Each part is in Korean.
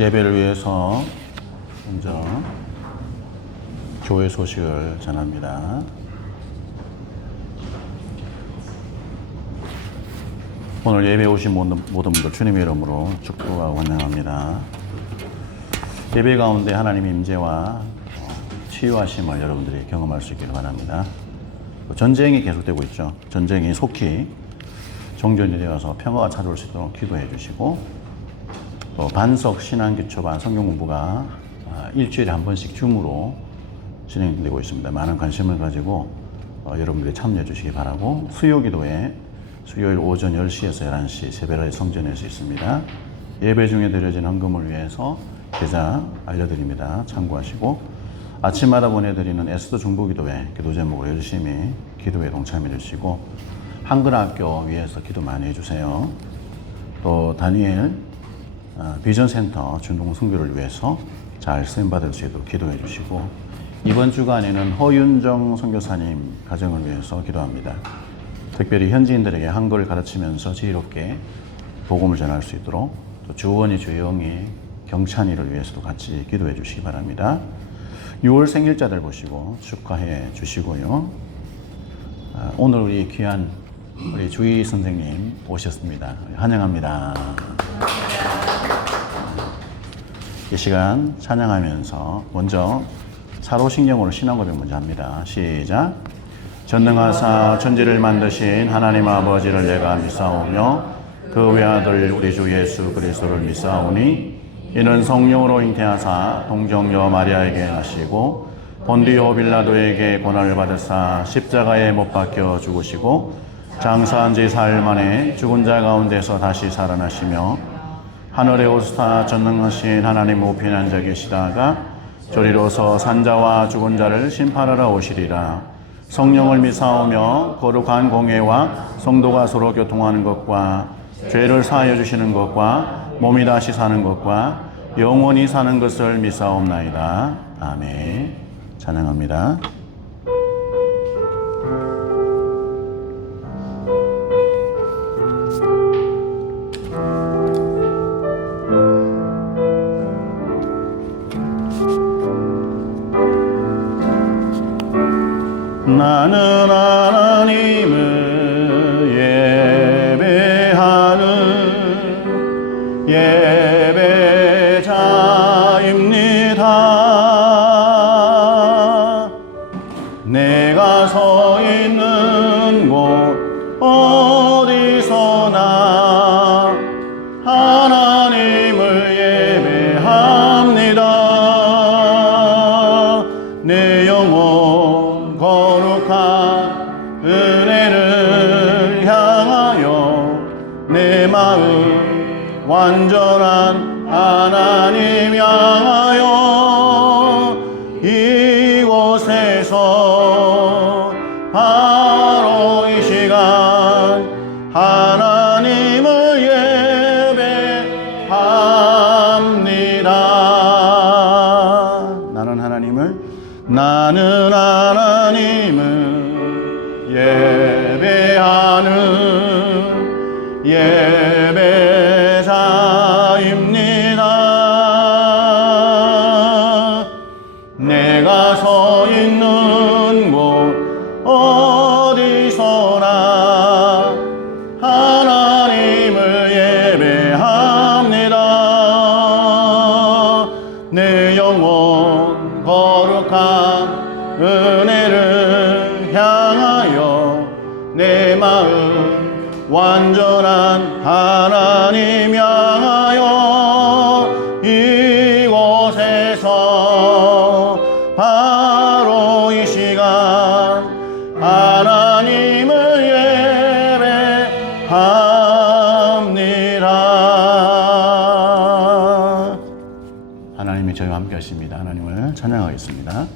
예배를 위해서 먼저 교회 소식을 전합니다. 오늘 예배 오신 모든 분들 주님의 이름으로 축복하고 환영합니다. 예배 가운데 하나님의 임재와 치유하심을 여러분들이 경험할 수 있기를 바랍니다. 전쟁이 계속되고 있죠. 전쟁이 속히 종전이 되어서 평화가 찾아올 수 있도록 기도해 주시고, 또 반석 신앙기초반 성경 공부가 일주일에 한 번씩 줌으로 진행되고 있습니다. 많은 관심을 가지고 여러분들이 참여해 주시기 바라고, 수요기도에 수요일 오전 10시에서 11시 세배라의 성전에서 있습니다. 예배 중에 드려진 헌금을 위해서 계좌 알려드립니다. 참고하시고, 아침마다 보내드리는 에스더 중보기도회 기도 제목으로 열심히 기도에 동참해 주시고, 한글학교 위해서 기도 많이 해주세요. 또 다니엘 비전센터 준동 선교를 위해서 잘 쓰임받을 수 있도록 기도해 주시고, 이번 주간에는 허윤정 선교사님 가정을 위해서 기도합니다. 특별히 현지인들에게 한글을 가르치면서 지혜롭게 복음을 전할 수 있도록, 또 주원이, 주영이, 경찬이를 위해서도 같이 기도해 주시기 바랍니다. 6월 생일자들 보시고 축하해 주시고요. 오늘 우리 귀한 우리 주희 선생님 오셨습니다. 환영합니다. 이 시간 찬양하면서 먼저 사로신경으로 신앙고백 먼저 합니다. 시작. 전능하사 천지를 만드신 하나님 아버지를 내가 믿사오며 그 외아들 우리 주 예수 그리스도를 믿사오니, 이는 성령으로 잉태하사 동정녀 마리아에게 나시고 본디오 빌라도에게 고난을 받으사 십자가에 못 박혀 죽으시고 장사한 지 사흘 만에 죽은 자 가운데서 다시 살아나시며 하늘에 오르사 전능하신 하나님 우편에 앉아 계시다가 저리로서 산자와 죽은 자를 심판하러 오시리라. 성령을 믿사오며 거룩한 공회와 성도가 서로 교통하는 것과 죄를 사하여 주시는 것과 몸이 다시 사는 것과 영원히 사는 것을 믿사옵나이다. 아멘. 찬양합니다. 나는 하나님을 예배하는 예배자입니다. 내가 서 있는 곳 어디서나 하나님을 예배합니다. 내 영혼 거룩한 은혜를 향하여 내 마음 완전한 하나님 향하여 이곳에서 바로 이 시간 하나님을 예배합니다. 나는 하나님을 예배하는 예배자입니다. 내가 서 있는 곳 어디서나 하나님을 예배합니다. 내 영혼 거룩한 은혜를 향하여 내 마음 완전한 하나님 향하여 이곳에서 바로 이 시간 하나님을 예배합니다. 하나님이 저희와 함께 하십니다. 하나님을 찬양하겠습니다.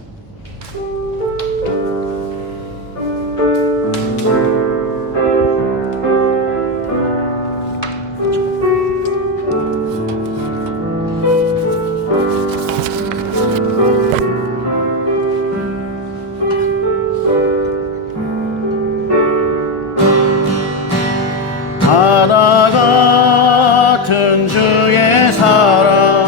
바다 같은 주의 사랑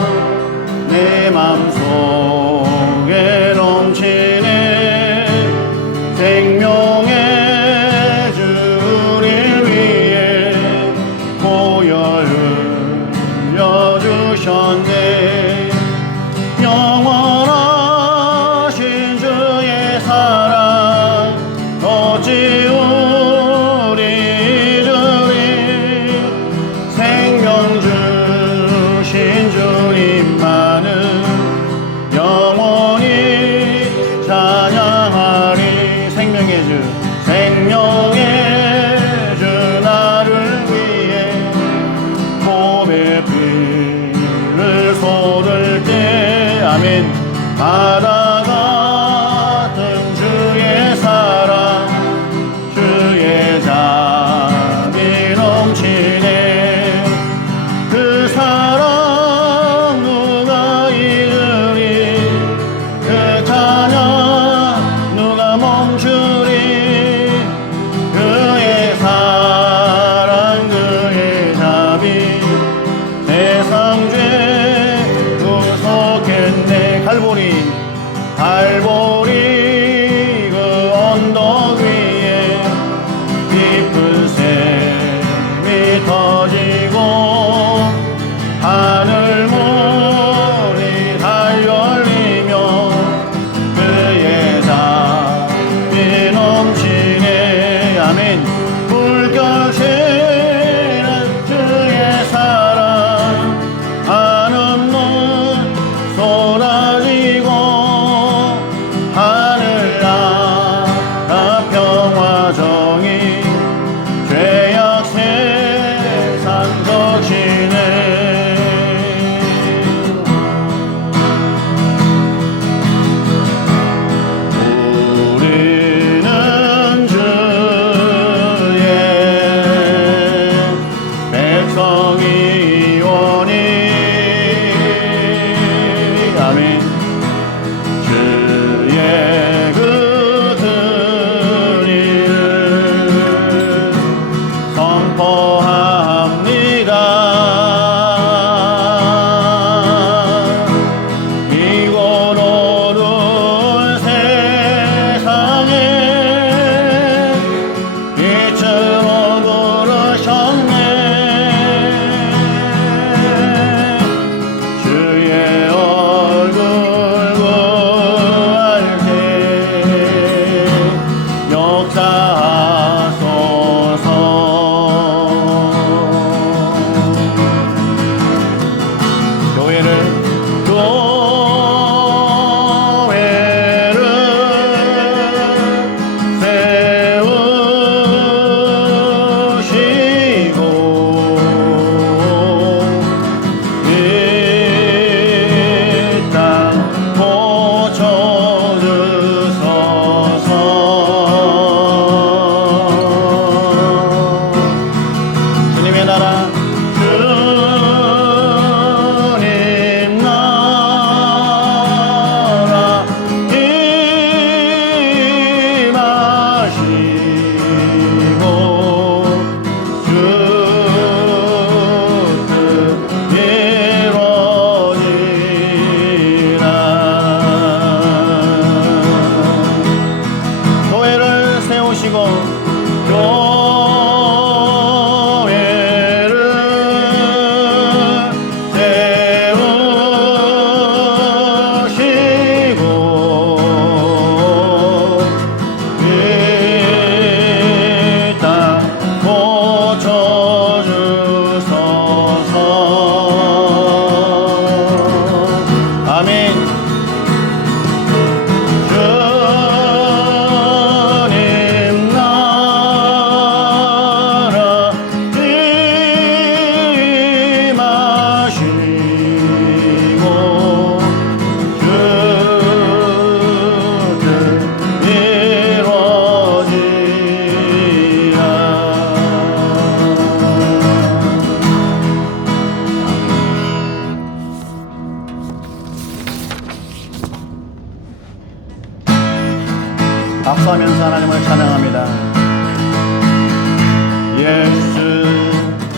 예수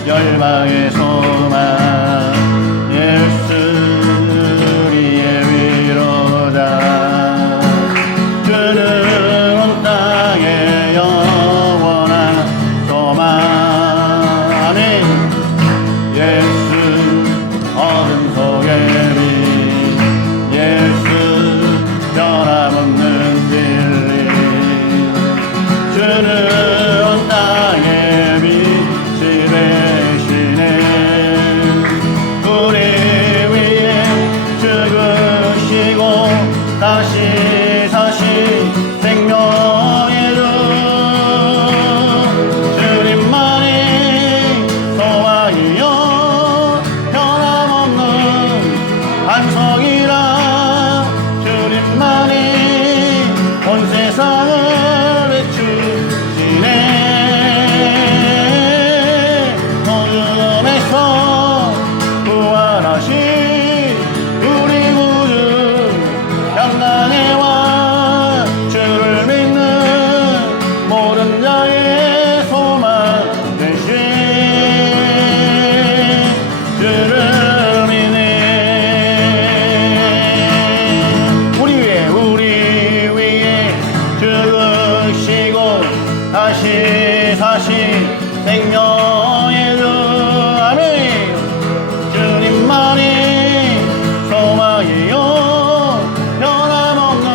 열방의 소망 예수 우리의 위로자 주는 온 땅의 영원한 소망 아멘 예수 어둠 속의 빛 예수 변함없는 진리 주는 온 땅의 빛이 되시네 우리 위에 죽으시고 다시 사신 생명의 주 주님만이 소망이요 변함없는 반석이라 주님만이 온 세상을 비추시네 어둠에서 부활하신 우리 구주 양난의 왕 주를 믿는 모든 자의 소망 되신 주를 믿네 우리 위에 죽으시고 다시 사신 생명의 주 아멘 주님만이 소망이요 변함없는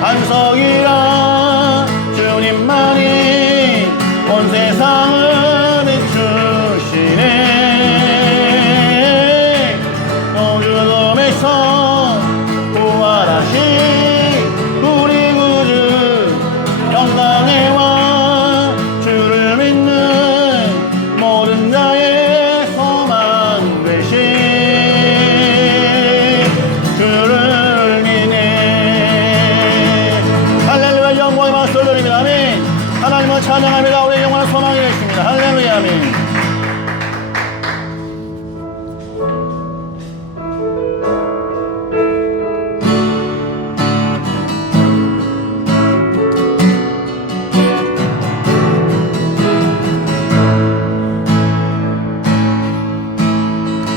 반석이라 주님만이 온 세상을 비추시네 어둠에서 부활하신 우리 구주 영광의 왕 주를 믿는 모든 자의 소망 되신 주를 믿네 할렐루야 영광의 박수 올립니다 아멘 하나님을 찬양합니다 우리의 영원한 소망이 되십니다 할렐루야 아멘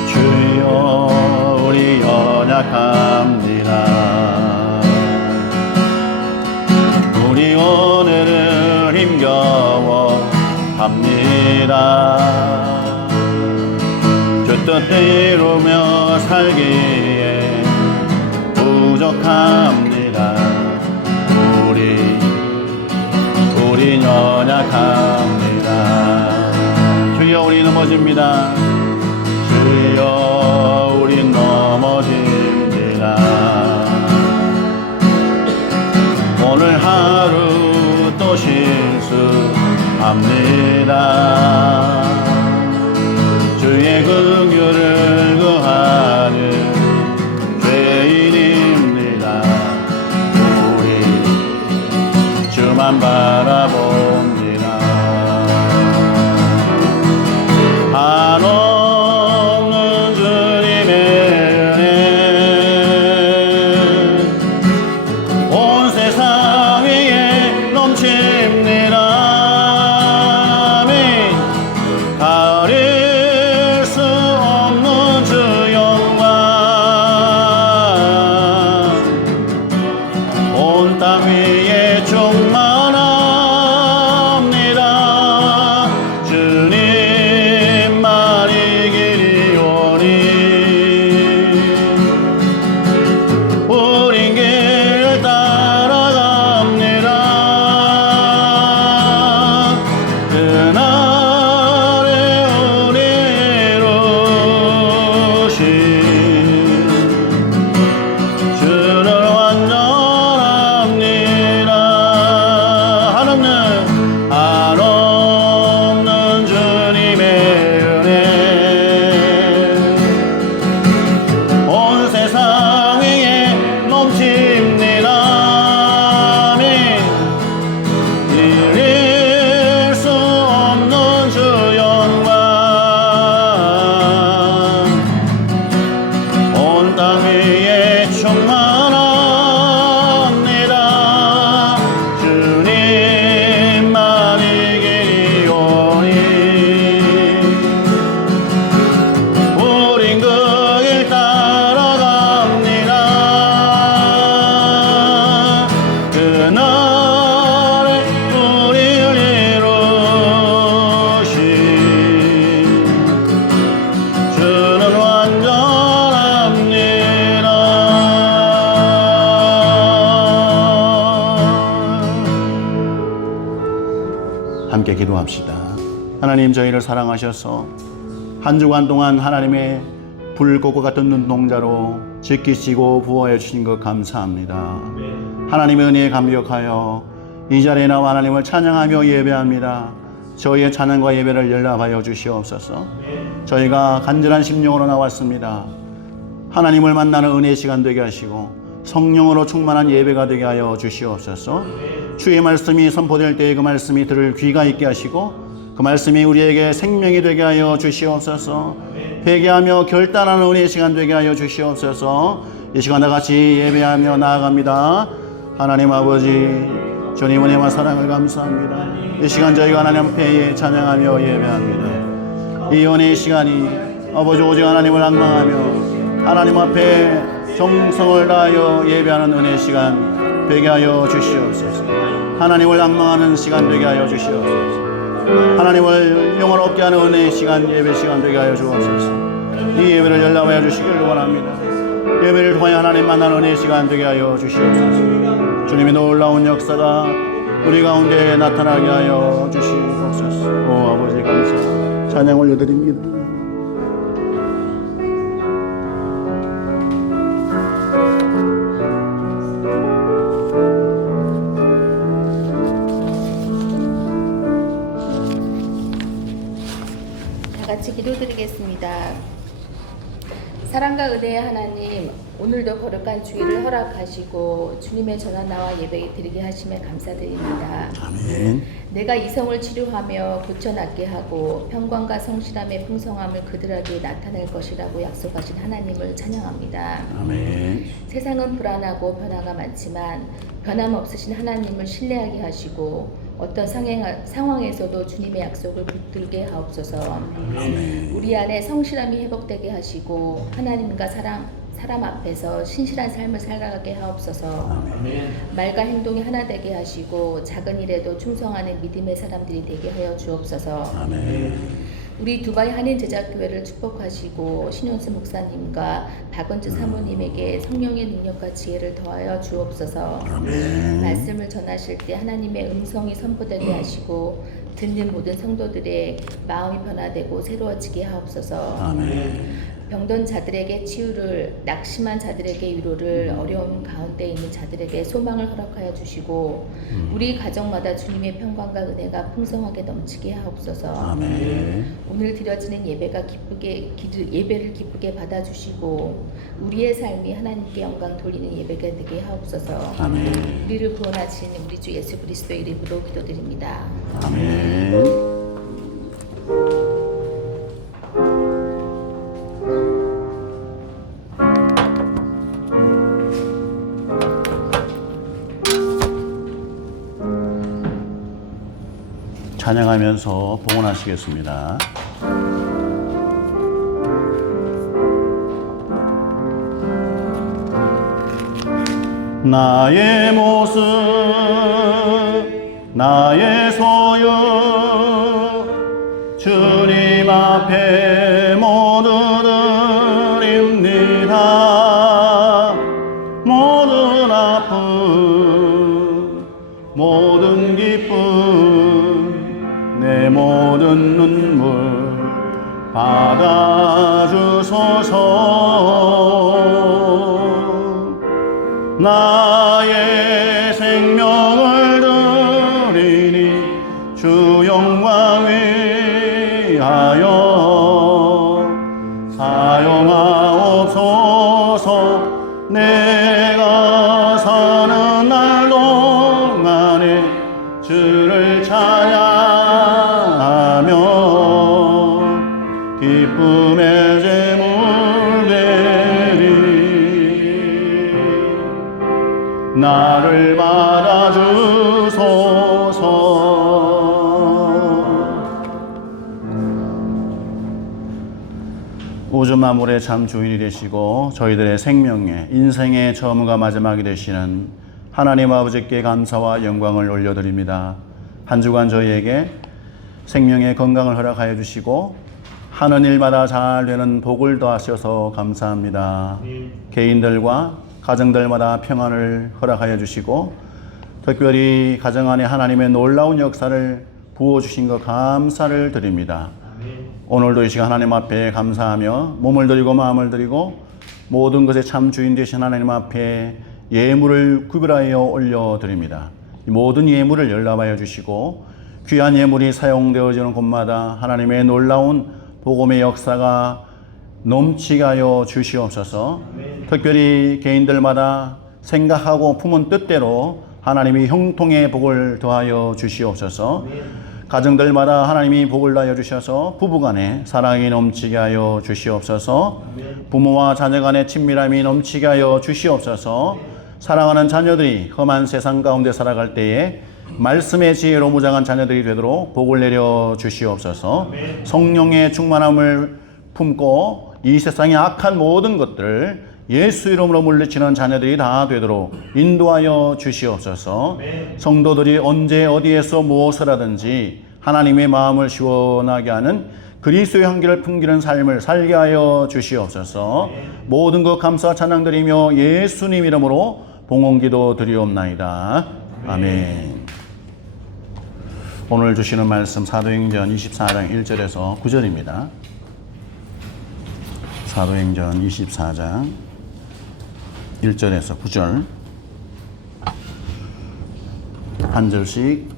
주여 우리 연약합니다 우리 오늘은 힘겨워 합니다 주 뜻 이루며 살기에 부족합니다 우리 연약합니다 주여 우리 넘어집니다 주여 우리 넘어집니다 오늘 하루 또 실수합니다 주의 긍휼을 구하는 죄인입니다 우리 주만 바라봅니다 한없는 주님의 은혜 온 세상 위에 넘칩니다 아멘 기도합시다. 하나님, 저희를 사랑하셔서 한 주간 동안 하나님의 불꽃과 같은 눈동자로 지키시고 부어해 주신 것 감사합니다. 하나님의 은혜에 감격하여 이 자리에 나와 하나님을 찬양하며 예배합니다. 저희의 찬양과 예배를 연락하여 주시옵소서. 저희가 간절한 심령으로 나왔습니다. 하나님을 만나는 은혜의 시간 되게 하시고 성령으로 충만한 예배가 되게 하여 주시옵소서. 주의 말씀이 선포될 때에 그 말씀이 들을 귀가 있게 하시고 그 말씀이 우리에게 생명이 되게 하여 주시옵소서. 회개하며 결단하는 은혜의 시간 되게 하여 주시옵소서. 이 시간 다 같이 예배하며 나아갑니다. 하나님 아버지, 주님 은혜와 사랑을 감사합니다. 이 시간 저희가 하나님 앞에 찬양하며 예배합니다. 이 은혜의 시간이 아버지 오직 하나님을 앙망하며 하나님 앞에 정성을 다하여 예배하는 은혜의 시간 되게 하여 주시옵소서. 하나님을 앙망하는 시간 되게 하여 주시옵소서. 하나님을 영원롭게 하는 은혜의 시간, 예배 시간 되게 하여 주옵소서. 이 예배를 연락하여 주시길 원합니다. 예배를 통하여 하나님 만나는 은혜의 시간 되게 하여 주시옵소서. 주님의 놀라운 역사가 우리 가운데 나타나게 하여 주시옵소서. 오 아버지 감사 찬양 올려드립니다. 같이 기도드리겠습니다. 사랑과 은혜의 하나님, 오늘도 거룩한 주일을 허락하시고 주님의 전화 나와 예배 드리게 하심에 감사드립니다. 아멘. 내가 이성을 치료하며 고쳐낫게 하고 평강과 성실함의 풍성함을 그들에게 나타낼 것이라고 약속하신 하나님을 찬양합니다. 아멘. 세상은 불안하고 변화가 많지만 변함없으신 하나님을 신뢰하게 하시고 어떤 상황에서도 주님의 약속을 붙들게 하옵소서. 아멘. 우리 안에 성실함이 회복되게 하시고 하나님과 사람 앞에서 신실한 삶을 살아가게 하옵소서. 아멘. 말과 행동이 하나 되게 하시고 작은 일에도 충성하는 믿음의 사람들이 되게 하여 주옵소서. 아멘. 우리 두바이 한인제자교회를 축복하시고 신용수 목사님과 박은주 사모님에게 성령의 능력과 지혜를 더하여 주옵소서. 아멘. 말씀을 전하실 때 하나님의 음성이 선포되게 하시고 듣는 모든 성도들의 마음이 변화되고 새로워지게 하옵소서. 아멘. 병든 자들에게 치유를, 낙심한 자들에게 위로를, 어려움 가운데 있는 자들에게 소망을 허락하여 주시고 우리 가정마다 주님의 평강과 은혜가 풍성하게 넘치게 하옵소서. 아멘. 오늘 드려지는 예배를 기쁘게 받아주시고 우리의 삶이 하나님께 영광 돌리는 예배가 되게 하옵소서. 아멘. 우리를 구원하신 우리 주 예수 그리스도의 이름으로 기도드립니다. 아멘. 찬양하면서 봉헌하시겠습니다. 나의 모습, 나의 소유, 주님 앞에 모두 드립니다. 모든 아픔, 모든 기쁨, 내 모든 눈물 받아주소서. 나의 생명을 드리니 주 영광 위하여 사용하옵소서. 내가 사는 날 동안에 주를 찬양하며 기쁨의 제물 드리 나를 받아주소서. 우주 만물의 참 주인이 되시고 저희들의 생명의 인생의 처음과 마지막이 되시는 하나님 아버지께 감사와 영광을 올려드립니다. 한 주간 저희에게 생명의 건강을 허락하여 주시고 하는 일마다 잘 되는 복을 더하셔서 감사합니다. 개인들과 가정들마다 평안을 허락하여 주시고 특별히 가정 안에 하나님의 놀라운 역사를 부어주신 것 감사를 드립니다. 오늘도 이 시간 하나님 앞에 감사하며 몸을 드리고 마음을 드리고 모든 것에 참 주인 되신 하나님 앞에 예물을 구별하여 올려드립니다. 모든 예물을 열납하여 주시고 귀한 예물이 사용되어지는 곳마다 하나님의 놀라운 복음의 역사가 넘치게 하여 주시옵소서. 특별히 개인들마다 생각하고 품은 뜻대로 하나님이 형통의 복을 더하여 주시옵소서. 가정들마다 하나님이 복을 더하여 주셔서 부부간에 사랑이 넘치게 하여 주시옵소서. 부모와 자녀간의 친밀함이 넘치게 하여 주시옵소서. 사랑하는 자녀들이 험한 세상 가운데 살아갈 때에 말씀의 지혜로 무장한 자녀들이 되도록 복을 내려 주시옵소서. 성령의 충만함을 품고 이 세상의 악한 모든 것들을 예수 이름으로 물리치는 자녀들이 다 되도록 인도하여 주시옵소서. 성도들이 언제 어디에서 무엇을 하든지 하나님의 마음을 시원하게 하는 그리스도의 향기를 풍기는 삶을 살게 하여 주시옵소서. 모든 것 감사 찬양 드리며 예수님 이름으로 봉헌기도 드리옵나이다. 아멘. 오늘 주시는 말씀 사도행전 24장 1절에서 9절입니다. 사도행전 24장 1절에서 9절 한 절씩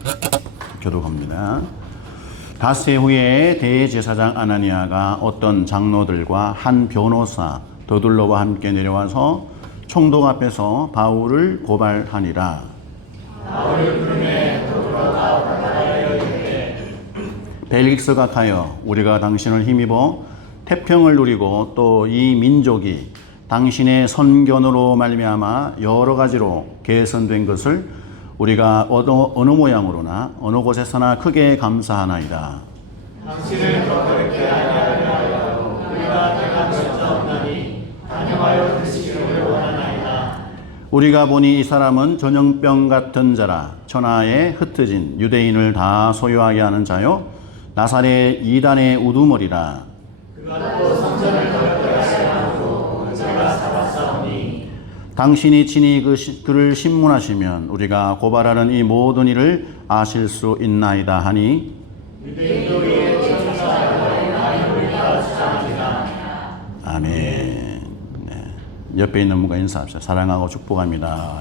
교독합니다. 닷새 후에 대제사장 아나니아가 어떤 장로들과 한 변호사 더둘로와 함께 내려와서 총독 앞에서 바울을 고발하니라. 바울을 부르매 더둘로가 답하여 이르되 벨릭스 각하여 우리가 당신을 힘입어 태평을 누리고 또 이 민족이 당신의 선견으로 말미암아 여러 가지로 개선된 것을 우리가 어느 모양으로나 어느 곳에서나 크게 감사하나이다. 당신을 더 그렇게 하여 우리가 대강 없나니 단념하여 드시기를 원하나이다. 우리가 보니 이 사람은 전염병 같은 자라 천하에 흩어진 유대인을 다 소유하게 하는 자요 나사렛 이단의 우두머리라. 그가 또 성전을 더럽게 하고 제가 살았사오니 당신이 친히 그를 신문하시면 우리가 고발하는 이 모든 일을 아실 수 있나이다 하니 아멘. 네. 옆에 있는 분과 인사합시다. 사랑하고 축복합니다.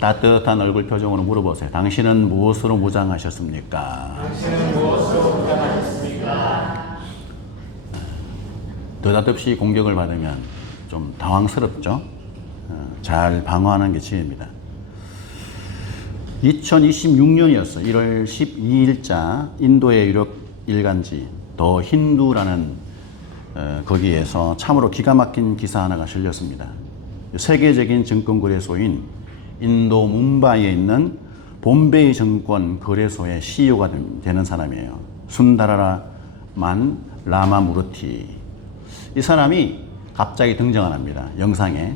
따뜻한 얼굴 표정으로 물어보세요. 당신은 무엇으로 무장하셨습니까? 느닷없이 공격을 받으면 좀 당황스럽죠? 잘 방어하는 게 지혜입니다. 2026년이었어요. 1월 12일자 인도의 유력 일간지 더 힌두라는 거기에서 참으로 기가 막힌 기사 하나가 실렸습니다. 세계적인 증권거래소인 인도 뭄바이에 있는 봄베이 증권 거래소의 CEO가 되는 사람이에요. 순다라만 라마무르티. 이 사람이 갑자기 등장을 합니다. 영상에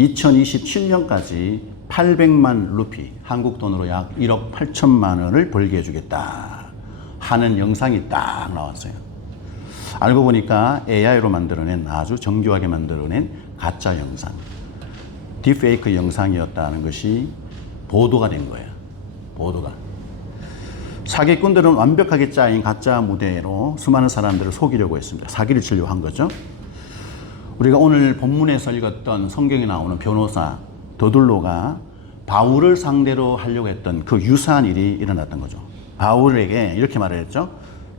2027년까지 800만 루피, 한국 돈으로 약 1억 8천만 원을 벌게 해주겠다 하는 영상이 딱 나왔어요. 알고 보니까 AI로 만들어낸 아주 정교하게 만들어낸 가짜 영상, 딥페이크 영상이었다는 것이 보도가 된 거예요. 보도가. 사기꾼들은 완벽하게 짜인 가짜 무대로 수많은 사람들을 속이려고 했습니다. 사기를 치려고 한 거죠. 우리가 오늘 본문에서 읽었던 성경에 나오는 변호사 더둘로가 바울을 상대로 하려고 했던 그 유사한 일이 일어났던 거죠. 바울에게 이렇게 말했죠.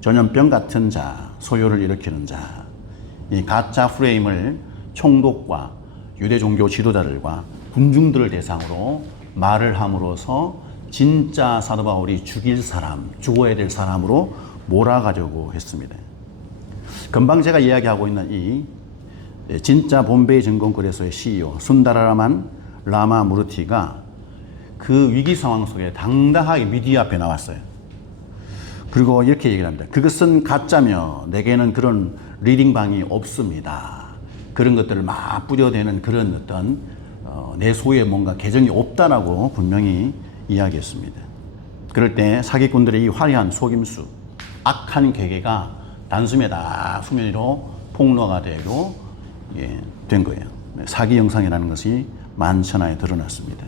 전염병 같은 자, 소요를 일으키는 자. 이 가짜 프레임을 총독과 유대 종교 지도자들과 군중들을 대상으로 말을 함으로써 진짜 사도 바울이 죽일 사람, 죽어야 될 사람으로 몰아가려고 했습니다. 금방 제가 이야기하고 있는 이 진짜 봄베이 증권거래소의 CEO 순다라만 라마무르티가 그 위기 상황 속에 당당하게 미디어 앞에 나왔어요. 그리고 이렇게 얘기를 합니다. 그것은 가짜며 내게는 그런 리딩방이 없습니다. 그런 것들을 막 뿌려대는 그런 어떤 내 소유에 뭔가 계정이 없다라고 분명히 이야기했습니다. 그럴 때 사기꾼들의 이 화려한 속임수, 악한 계계가 단숨에 다 수면 위로 폭로가 되고 된 거예요. 사기 영상이라는 것이 만천하에 드러났습니다.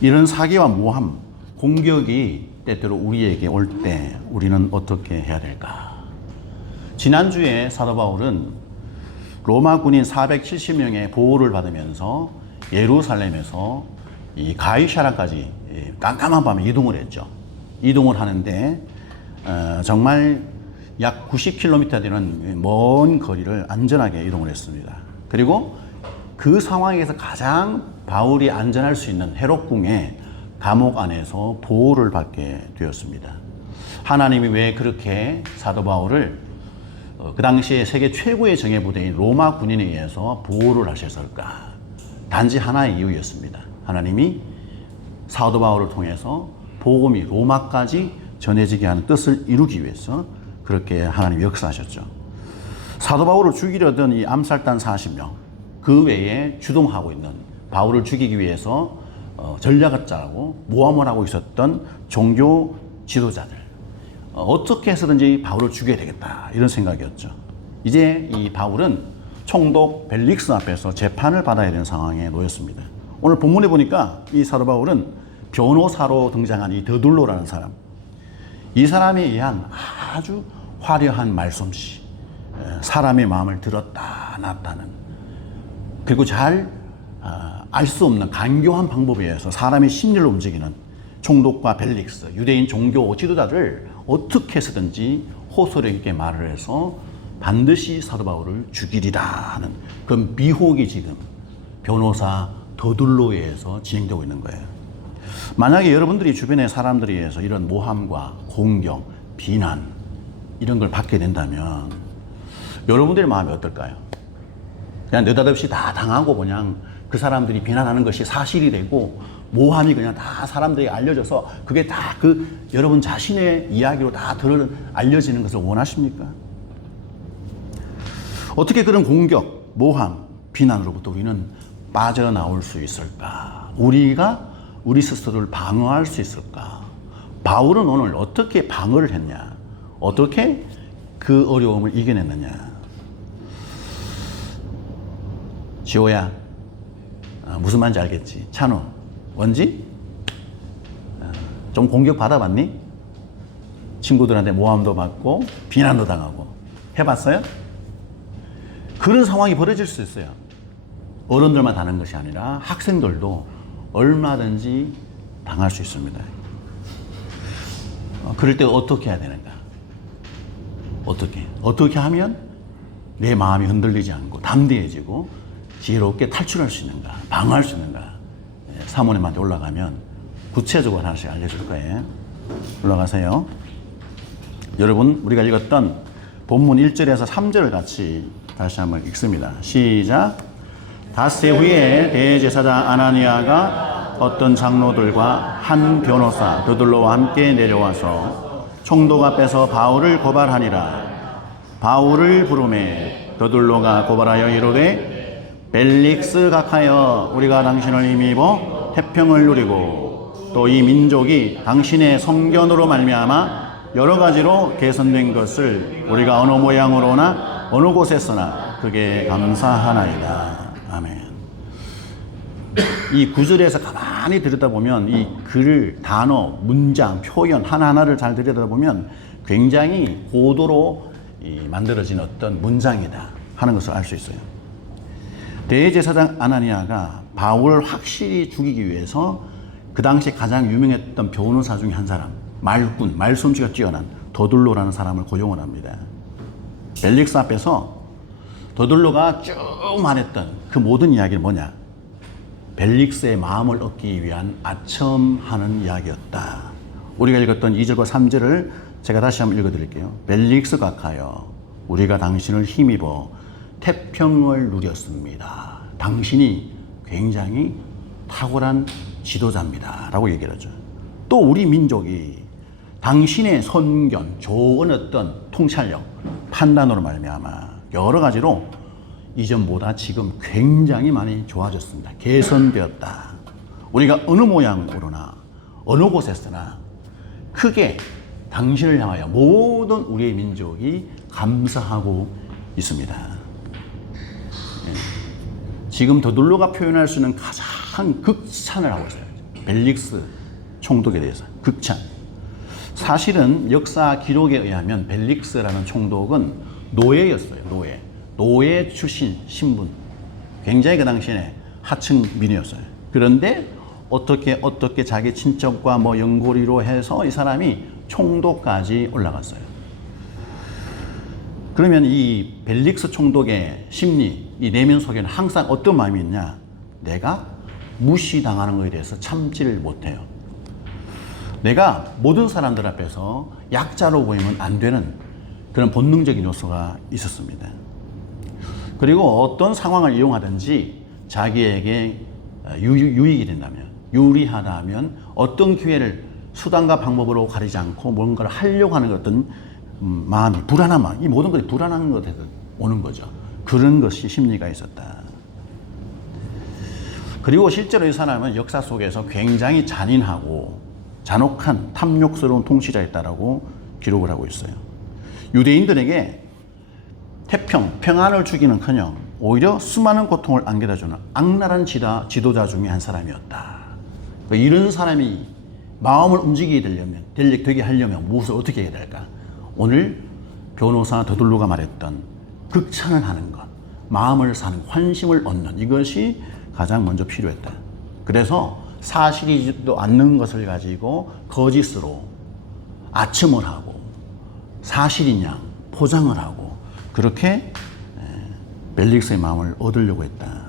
이런 사기와 모함, 공격이 때때로 우리에게 올 때 우리는 어떻게 해야 될까? 지난주에 사도 바울은 로마 군인 470명의 보호를 받으면서 예루살렘에서 이 가이사라까지 깜깜한 밤에 이동을 했죠. 이동을 하는데 정말 약 90km 되는 먼 거리를 안전하게 이동을 했습니다. 그리고 그 상황에서 가장 바울이 안전할 수 있는 헤롯궁의 감옥 안에서 보호를 받게 되었습니다. 하나님이 왜 그렇게 사도 바울을 그 당시에 세계 최고의 정예부대인 로마 군인에 의해서 보호를 하셨을까? 단지 하나의 이유였습니다. 하나님이 사도 바울을 통해서 복음이 로마까지 전해지게 하는 뜻을 이루기 위해서 그렇게 하나님이 역사하셨죠. 사도 바울을 죽이려던 이 암살단 40명, 그 외에 주동하고 있는 바울을 죽이기 위해서 전략을 짜고 모함을 하고 있었던 종교 지도자들, 어떻게 해서든지 바울을 죽여야 되겠다, 이런 생각이었죠. 이제 이 바울은 총독 벨릭스 앞에서 재판을 받아야 되는 상황에 놓였습니다. 오늘 본문에 보니까 이 사도 바울은 변호사로 등장한 이 더둘로라는 사람, 이 사람에 의한 아주 화려한 말솜씨, 사람의 마음을 들었다 놨다는, 그리고 잘 알 수 없는 간교한 방법에 의해서 사람의 심리를 움직이는 총독과 벨릭스, 유대인 종교 지도자를 어떻게 해서든지 호소력 있게 말을 해서 반드시 사도 바울을 죽이리라 하는 그 미혹이 지금 변호사 더둘로에 의해서 진행되고 있는 거예요. 만약에 여러분들이 주변의 사람들에 의해서 이런 모함과 공격, 비난 이런 걸 받게 된다면 여러분들의 마음이 어떨까요? 그냥 느닷없이 다 당하고 그냥 그 사람들이 비난하는 것이 사실이 되고 모함이 그냥 다 사람들에게 알려져서 그게 다 그 여러분 자신의 이야기로 다 알려지는 것을 원하십니까? 어떻게 그런 공격, 모함, 비난으로부터 우리는 빠져나올 수 있을까? 우리가 우리 스스로를 방어할 수 있을까? 바울은 오늘 어떻게 방어를 했냐? 어떻게 그 어려움을 이겨냈느냐? 지호야, 무슨 말인지 알겠지? 찬우, 원지? 좀 공격 받아봤니? 친구들한테 모함도 받고 비난도 당하고 해봤어요? 그런 상황이 벌어질 수 있어요. 어른들만 당하는 것이 아니라 학생들도 얼마든지 당할 수 있습니다. 그럴 때 어떻게 해야 되는가? 어떻게 하면 내 마음이 흔들리지 않고 담대해지고 지혜롭게 탈출할 수 있는가, 방어할 수 있는가? 사모님한테 올라가면 구체적으로 하나씩 알려줄 거예요. 올라가세요. 여러분, 우리가 읽었던 본문 1절에서 3절을 같이 다시 한번 읽습니다. 시작. 닷새 후에 대제사장 아나니아가 어떤 장로들과 한 변호사 더둘로와 함께 내려와서 총독 앞에서 바울을 고발하니라. 바울을 부르매 더둘로가 고발하여 이르되 벨릭스 각하여 우리가 당신을 힘입어 태평을 누리고 또 이 민족이 당신의 성견으로 말미암아 여러 가지로 개선된 것을 우리가 어느 모양으로나 어느 곳에서나 그게 감사하나이다. 아멘. 이 구절에서 가만히 들여다보면 이 글, 단어, 문장, 표현 하나하나를 잘 들여다보면 굉장히 고도로 만들어진 어떤 문장이다 하는 것을 알 수 있어요. 대제사장 아나니아가 바울을 확실히 죽이기 위해서 그 당시 가장 유명했던 변호사 중에 한 사람, 말꾼, 말솜씨가 뛰어난 더둘로라는 사람을 고용을 합니다. 벨릭스 앞에서 더둘로가 쭉 말했던 그 모든 이야기는 뭐냐? 벨릭스의 마음을 얻기 위한 아첨하는 이야기였다. 우리가 읽었던 2절과 3절을 제가 다시 한번 읽어드릴게요. 벨릭스 각하여 우리가 당신을 힘입어 태평을 누렸습니다. 당신이 굉장히 탁월한 지도자입니다. 라고 얘기를 하죠. 또 우리 민족이 당신의 선견, 좋은 어떤 통찰력, 판단으로 말미암아 여러 가지로 이전보다 지금 굉장히 많이 좋아졌습니다. 개선되었다. 우리가 어느 모양으로나 어느 곳에서나 크게 당신을 향하여 모든 우리의 민족이 감사하고 있습니다. 지금 더둘로가 표현할 수 있는 가장 극찬을 하고 있어요. 벨릭스 총독에 대해서 극찬. 사실은 역사 기록에 의하면 벨릭스라는 총독은 노예였어요. 노예 출신 신분. 굉장히 그 당시에 하층 민이었어요. 그런데 어떻게 자기 친척과 뭐 연고리로 해서 이 사람이 총독까지 올라갔어요. 그러면 이 벨릭스 총독의 심리, 이 내면 속에는 항상 어떤 마음이 있냐? 내가 무시당하는 것에 대해서 참지를 못해요. 내가 모든 사람들 앞에서 약자로 보이면 안 되는 그런 본능적인 요소가 있었습니다. 그리고 어떤 상황을 이용하든지 자기에게 유익이 된다면, 유리하다면 어떤 기회를 수단과 방법으로 가리지 않고 뭔가를 하려고 하는 어떤 마음이, 불안한 마음, 이 모든 것이 불안한 것에서 오는 거죠. 그런 것이 심리가 있었다. 그리고 실제로 이 사람은 역사 속에서 굉장히 잔인하고 잔혹한 탐욕스러운 통치자였다라고 기록을 하고 있어요. 유대인들에게 평안을 주기는커녕 오히려 수많은 고통을 안겨다주는 악랄한 지도자 중에 한 사람이었다. 이런 사람이 마음을 움직이게 되게 하려면 무엇을 어떻게 해야 될까? 오늘 변호사 더둘로가 말했던 극찬을 하는 것, 마음을 사는, 환심을 얻는, 이것이 가장 먼저 필요했다. 그래서 사실이지도 않는 것을 가지고 거짓으로 아첨을 하고 사실이냐 포장을 하고 그렇게 벨릭스의 마음을 얻으려고 했다.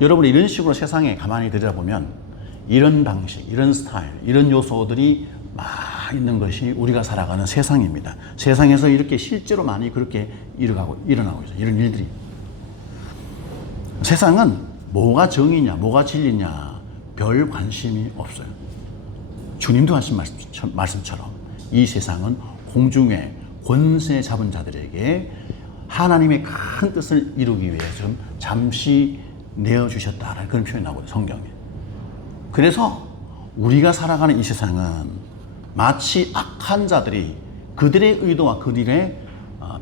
여러분, 이런 식으로 세상에 가만히 들여다보면 이런 방식, 이런 스타일, 이런 요소들이 막 있는 것이 우리가 살아가는 세상입니다. 세상에서 이렇게 실제로 많이 그렇게 일어나고 있어요. 이런 일들이. 세상은 뭐가 정의냐, 뭐가 진리냐 별 관심이 없어요. 주님도 하신 말씀처럼 이 세상은 공중에 권세 잡은 자들에게 하나님의 큰 뜻을 이루기 위해서 잠시 내어주셨다라는 그런 표현이 나오거든요, 성경에. 그래서 우리가 살아가는 이 세상은 마치 악한 자들이 그들의 의도와 그들의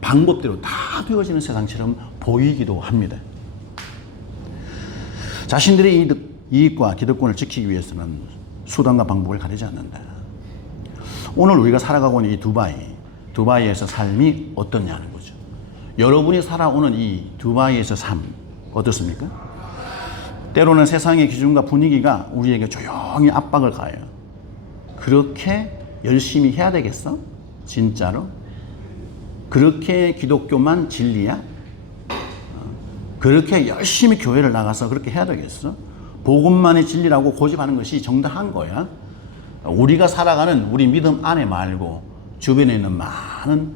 방법대로 다 되어지는 세상처럼 보이기도 합니다. 자신들의 이익과 기득권을 지키기 위해서는 수단과 방법을 가리지 않는다. 오늘 우리가 살아가고 있는 이 두바이에서 삶이 어떻냐는 거죠. 여러분이 살아오는 이 두바이에서 삶 어떻습니까? 때로는 세상의 기준과 분위기가 우리에게 조용히 압박을 가해요. 그렇게 열심히 해야 되겠어? 진짜로? 그렇게 기독교만 진리야? 그렇게 열심히 교회를 나가서 그렇게 해야 되겠어? 복음만이 진리라고 고집하는 것이 정당한 거야? 우리가 살아가는 우리 믿음 안에 말고 주변에 있는 많은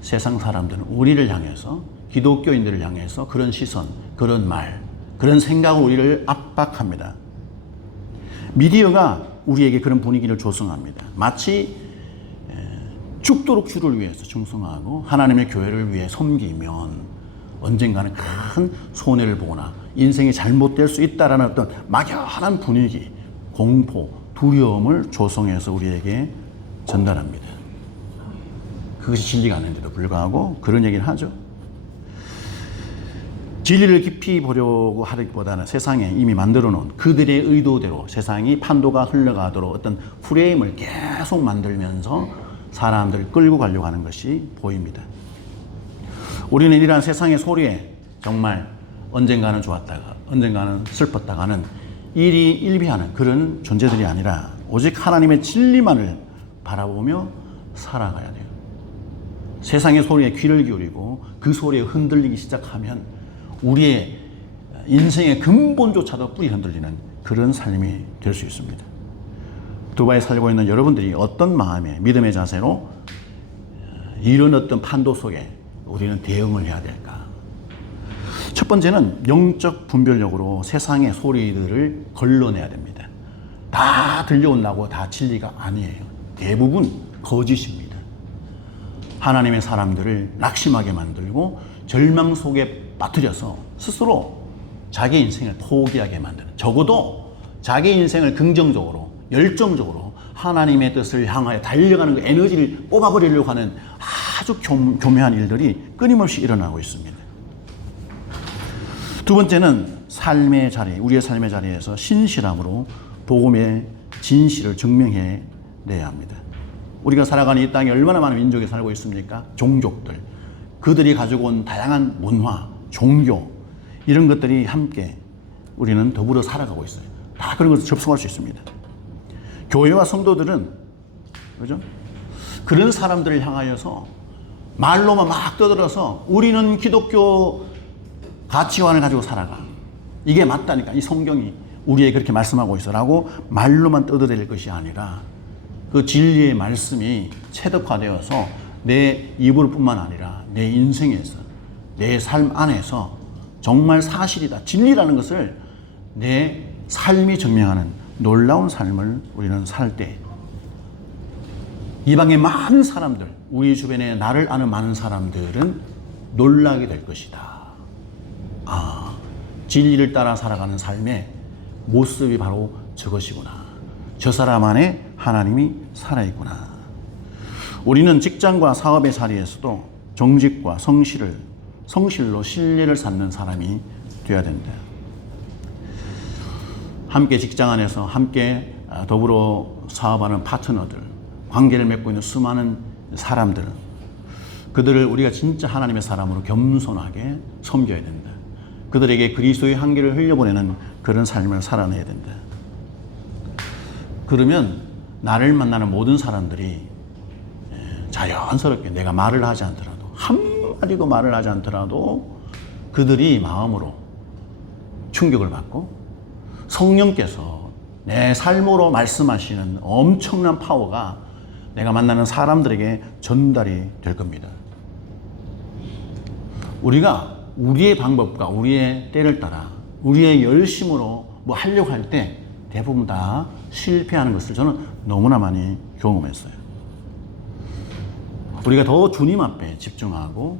세상 사람들은 우리를 향해서, 기독교인들을 향해서 그런 시선, 그런 말, 그런 생각으로 우리를 압박합니다. 미디어가 우리에게 그런 분위기를 조성합니다. 마치 죽도록 주를 위해서 충성하고 하나님의 교회를 위해 섬기면 언젠가는 큰 손해를 보거나 인생이 잘못될 수 있다라는 어떤 막연한 분위기, 공포, 두려움을 조성해서 우리에게 전달합니다. 그것이 진리가 아닌데도 불구하고 그런 얘기를 하죠. 진리를 깊이 보려고 하기보다는 세상에 이미 만들어 놓은 그들의 의도대로 세상이 판도가 흘러가도록 어떤 프레임을 계속 만들면서 사람들을 끌고 가려고 하는 것이 보입니다. 우리는 이러한 세상의 소리에 정말 언젠가는 좋았다가 언젠가는 슬펐다가는 일비하는 그런 존재들이 아니라 오직 하나님의 진리만을 바라보며 살아가야 돼요. 세상의 소리에 귀를 기울이고 그 소리에 흔들리기 시작하면 우리의 인생의 근본조차도 뿌리 흔들리는 그런 삶이 될 수 있습니다. 두바이에 살고 있는 여러분들이 어떤 마음의 믿음의 자세로 이런 어떤 판도 속에 우리는 대응을 해야 될까? 첫 번째는 영적 분별력으로 세상의 소리들을 걸러내야 됩니다. 다 들려온다고 다 진리가 아니에요. 대부분 거짓입니다. 하나님의 사람들을 낙심하게 만들고 절망 속에 빠뜨려서 스스로 자기 인생을 포기하게 만드는, 적어도 자기 인생을 긍정적으로 열정적으로 하나님의 뜻을 향하여 달려가는 그 에너지를 뽑아버리려고 하는 아주 교묘한 일들이 끊임없이 일어나고 있습니다. 두 번째는 삶의 자리, 우리의 삶의 자리에서 신실함으로 복음의 진실을 증명해 내야 합니다. 우리가 살아가는 이 땅에 얼마나 많은 민족이 살고 있습니까? 종족들. 그들이 가지고 온 다양한 문화, 종교 이런 것들이 함께 우리는 더불어 살아가고 있어요. 다 그런 것을 접속할 수 있습니다. 교회와 성도들은 그죠? 그런 사람들을 향하여서 말로만 막 떠들어서 우리는 기독교 가치관을 가지고 살아가. 이게 맞다니까. 이 성경이 우리에게 그렇게 말씀하고 있어라고 말로만 떠들릴 것이 아니라 그 진리의 말씀이 체득화되어서 내 이불뿐만 아니라 내 인생에서 내 삶 안에서 정말 사실이다. 진리라는 것을 내 삶이 증명하는 놀라운 삶을 우리는 살 때 이방의 많은 사람들, 우리 주변에 나를 아는 많은 사람들은 놀라게 될 것이다. 아, 진리를 따라 살아가는 삶의 모습이 바로 저것이구나. 저 사람 안에 하나님이 살아있구나. 우리는 직장과 사업의 자리에서도 정직과 성실로 신뢰를 쌓는 사람이 되어야 된다. 함께 직장 안에서 함께 더불어 사업하는 파트너들, 관계를 맺고 있는 수많은 사람들, 그들을 우리가 진짜 하나님의 사람으로 겸손하게 섬겨야 된다. 그들에게 그리스도의 향기를 흘려보내는 그런 삶을 살아내야 된다. 그러면 나를 만나는 모든 사람들이 자연스럽게 내가 말을 하지 않더라도, 한마디도 말을 하지 않더라도 그들이 마음으로 충격을 받고 성령께서 내 삶으로 말씀하시는 엄청난 파워가 내가 만나는 사람들에게 전달이 될 겁니다. 우리가 우리의 방법과 우리의 때를 따라 우리의 열심으로 뭐 하려고 할 때 대부분 다 실패하는 것을 저는 너무나 많이 경험했어요. 우리가 더 주님 앞에 집중하고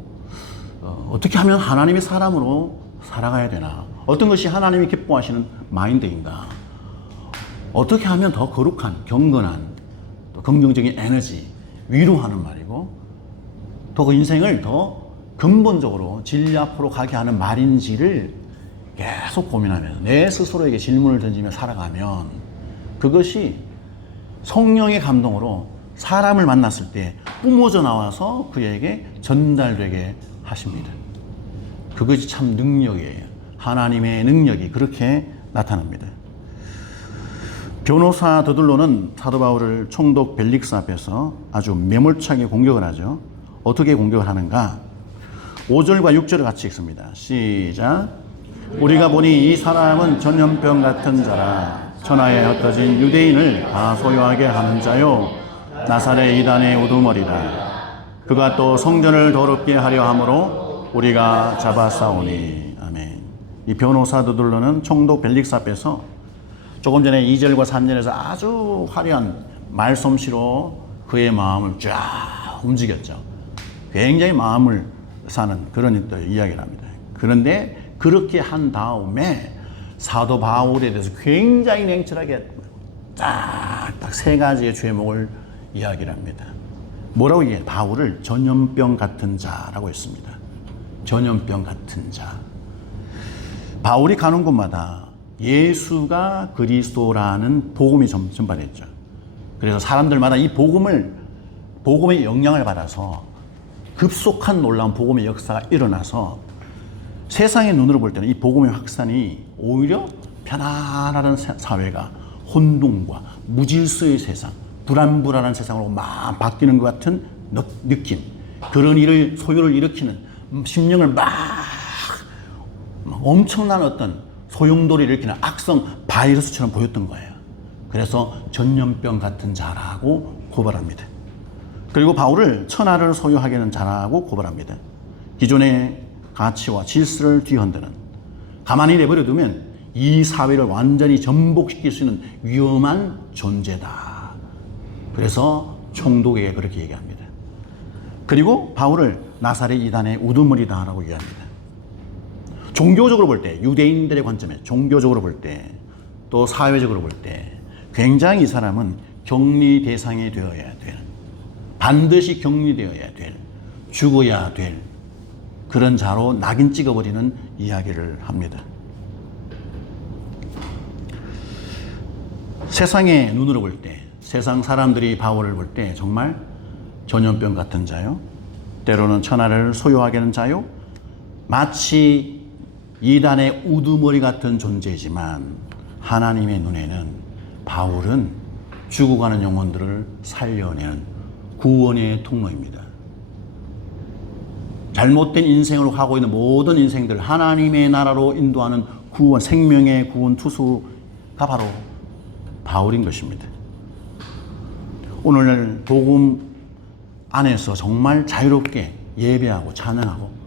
어떻게 하면 하나님의 사람으로 살아가야 되나, 어떤 것이 하나님이 기뻐하시는 마인드인가, 어떻게 하면 더 거룩한, 경건한, 또 긍정적인 에너지, 위로하는 말이고 또 그 인생을 더 근본적으로 진리 앞으로 가게 하는 말인지를 계속 고민하면서 내 스스로에게 질문을 던지며 살아가면 그것이 성령의 감동으로 사람을 만났을 때 뿜어져 나와서 그에게 전달되게 하십니다. 그것이 참 능력이에요. 하나님의 능력이 그렇게 나타납니다. 변호사 드둘로는 사도 바울을 총독 벨릭스 앞에서 아주 매몰차게 공격을 하죠. 어떻게 공격을 하는가? 5절과 6절을 같이 읽습니다. 시작. 우리가 보니 이 사람은 전염병 같은 자라. 천하에 흩어진 유대인을 다 소유하게 하는 자요, 나사렛 이단의 우두머리라. 그가 또 성전을 더럽게 하려 함으로 우리가 잡아싸우니. 아멘. 이 변호사 드둘로는 총독 벨릭스 앞에서 조금 전에 2절과 3절에서 아주 화려한 말솜씨로 그의 마음을 쫙 움직였죠. 굉장히 마음을 사는 그런 이야기를 합니다. 그런데 그렇게 한 다음에 사도 바울에 대해서 굉장히 냉철하게 딱 세 가지의 죄목을 이야기를 합니다. 뭐라고 얘기해요? 바울을 전염병 같은 자라고 했습니다. 전염병 같은 자. 바울이 가는 곳마다 예수가 그리스도라는 복음이 전파됐죠. 그래서 사람들마다 이 복음의 영향을 받아서 급속한 놀라운 복음의 역사가 일어나서 세상의 눈으로 볼 때는 이 복음의 확산이 오히려 편안한 사회가 혼돈과 무질서의 세상, 불안불안한 세상으로 막 바뀌는 것 같은 느낌, 그런 소요를 일으키는 심령을 막 엄청난 어떤 소용돌이를 일으키는 악성 바이러스처럼 보였던 거예요. 그래서 전염병 같은 자라고 고발합니다. 그리고 바울을 천하를 소유하게 하는 자라고 고발합니다. 기존의 가치와 질서를 뒤흔드는, 가만히 내버려 두면 이 사회를 완전히 전복시킬 수 있는 위험한 존재다. 그래서 총독에게 그렇게 얘기합니다. 그리고 바울을 나사렛 이단의 우두머리다라고 얘기합니다. 종교적으로 볼 때, 유대인들의 관점에 종교적으로 볼 때, 또 사회적으로 볼 때 굉장히 이 사람은 격리 대상이 되어야 될, 반드시 격리되어야 될, 죽어야 될 그런 자로 낙인 찍어버리는 이야기를 합니다. 세상의 눈으로 볼 때, 세상 사람들이 바울을 볼 때 정말 전염병 같은 자요, 때로는 천하를 소유하게 하는 자요, 마치 이단의 우두머리 같은 존재지만 하나님의 눈에는 바울은 죽어가는 영혼들을 살려내는 구원의 통로입니다. 잘못된 인생으로 가고 있는 모든 인생들 하나님의 나라로 인도하는 구원, 생명의 구원 투수가 바로 바울인 것입니다. 오늘 복음 안에서 정말 자유롭게 예배하고 찬양하고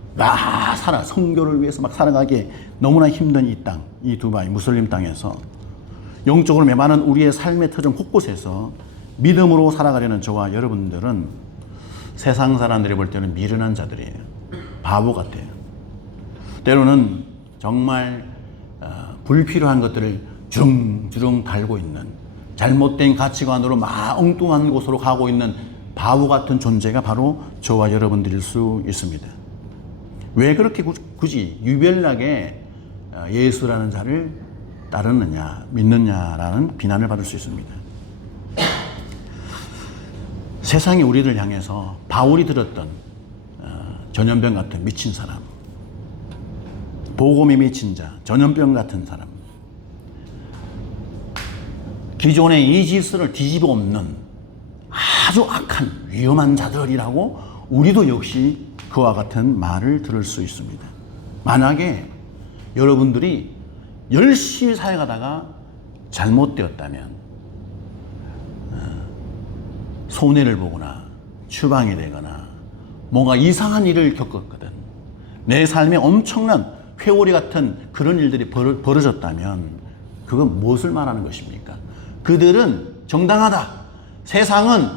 성교를 위해서 막 살아가기에 너무나 힘든 이 땅, 이 두바이 무슬림 땅에서 영적으로 메마른 우리의 삶의 터전 곳곳에서 믿음으로 살아가려는 저와 여러분들은 세상 사람들이 볼 때는 미련한 자들이에요. 바보 같아요. 때로는 정말 불필요한 것들을 주렁주렁 달고 있는, 잘못된 가치관으로 막 엉뚱한 곳으로 가고 있는 바보 같은 존재가 바로 저와 여러분들일 수 있습니다. 왜 그렇게 굳이 유별나게 예수라는 자를 따르느냐, 믿느냐라는 비난을 받을 수 있습니다. 세상이 우리를 향해서 바울이 들었던 전염병 같은 미친 사람, 복음에 미친 자, 전염병 같은 사람, 기존의 이 질서를 뒤집어 엎는 아주 악한 위험한 자들이라고 우리도 역시 그와 같은 말을 들을 수 있습니다. 만약에 여러분들이 열심히 살아가다가 잘못되었다면, 손해를 보거나 추방이 되거나 뭔가 이상한 일을 겪었거든, 내 삶에 엄청난 회오리 같은 그런 일들이 벌어졌다면 그건 무엇을 말하는 것입니까? 그들은 정당하다, 세상은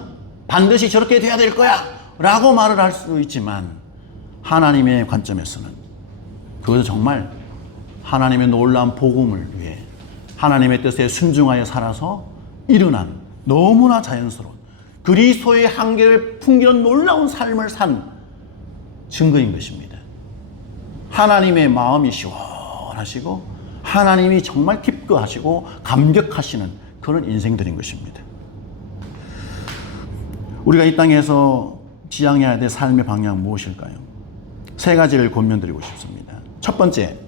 반드시 저렇게 돼야 될 거야 라고 말을 할 수 있지만 하나님의 관점에서는 그것은 정말 하나님의 놀라운 복음을 위해 하나님의 뜻에 순종하여 살아서 일어난 너무나 자연스러운 그리스도의 한계를 풍기는 놀라운 삶을 산 증거인 것입니다. 하나님의 마음이 시원하시고 하나님이 정말 기뻐하시고 감격하시는 그런 인생들인 것입니다. 우리가 이 땅에서 지향해야 될 삶의 방향은 무엇일까요? 세 가지를 권면드리고 싶습니다. 첫 번째,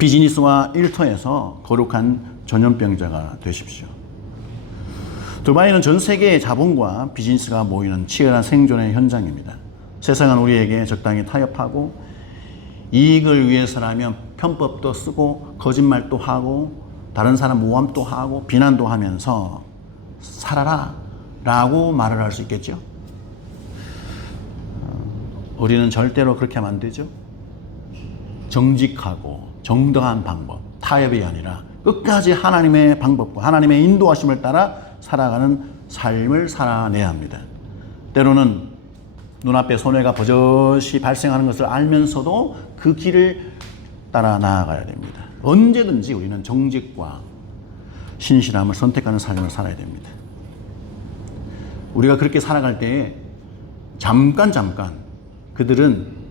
비즈니스와 일터에서 거룩한 전염병자가 되십시오. 두바이는 전 세계의 자본과 비즈니스가 모이는 치열한 생존의 현장입니다. 세상은 우리에게 적당히 타협하고 이익을 위해서라면 편법도 쓰고 거짓말도 하고 다른 사람 모함도 하고 비난도 하면서 살아라 라고 말을 할 수 있겠죠. 우리는 절대로 그렇게 하면 안 되죠. 정직하고 정당한 방법, 타협이 아니라 끝까지 하나님의 방법과 하나님의 인도하심을 따라 살아가는 삶을 살아내야 합니다. 때로는 눈앞에 손해가 버젓이 발생하는 것을 알면서도 그 길을 따라 나아가야 됩니다. 언제든지 우리는 정직과 신실함을 선택하는 삶을 살아야 됩니다. 우리가 그렇게 살아갈 때에 잠깐 그들은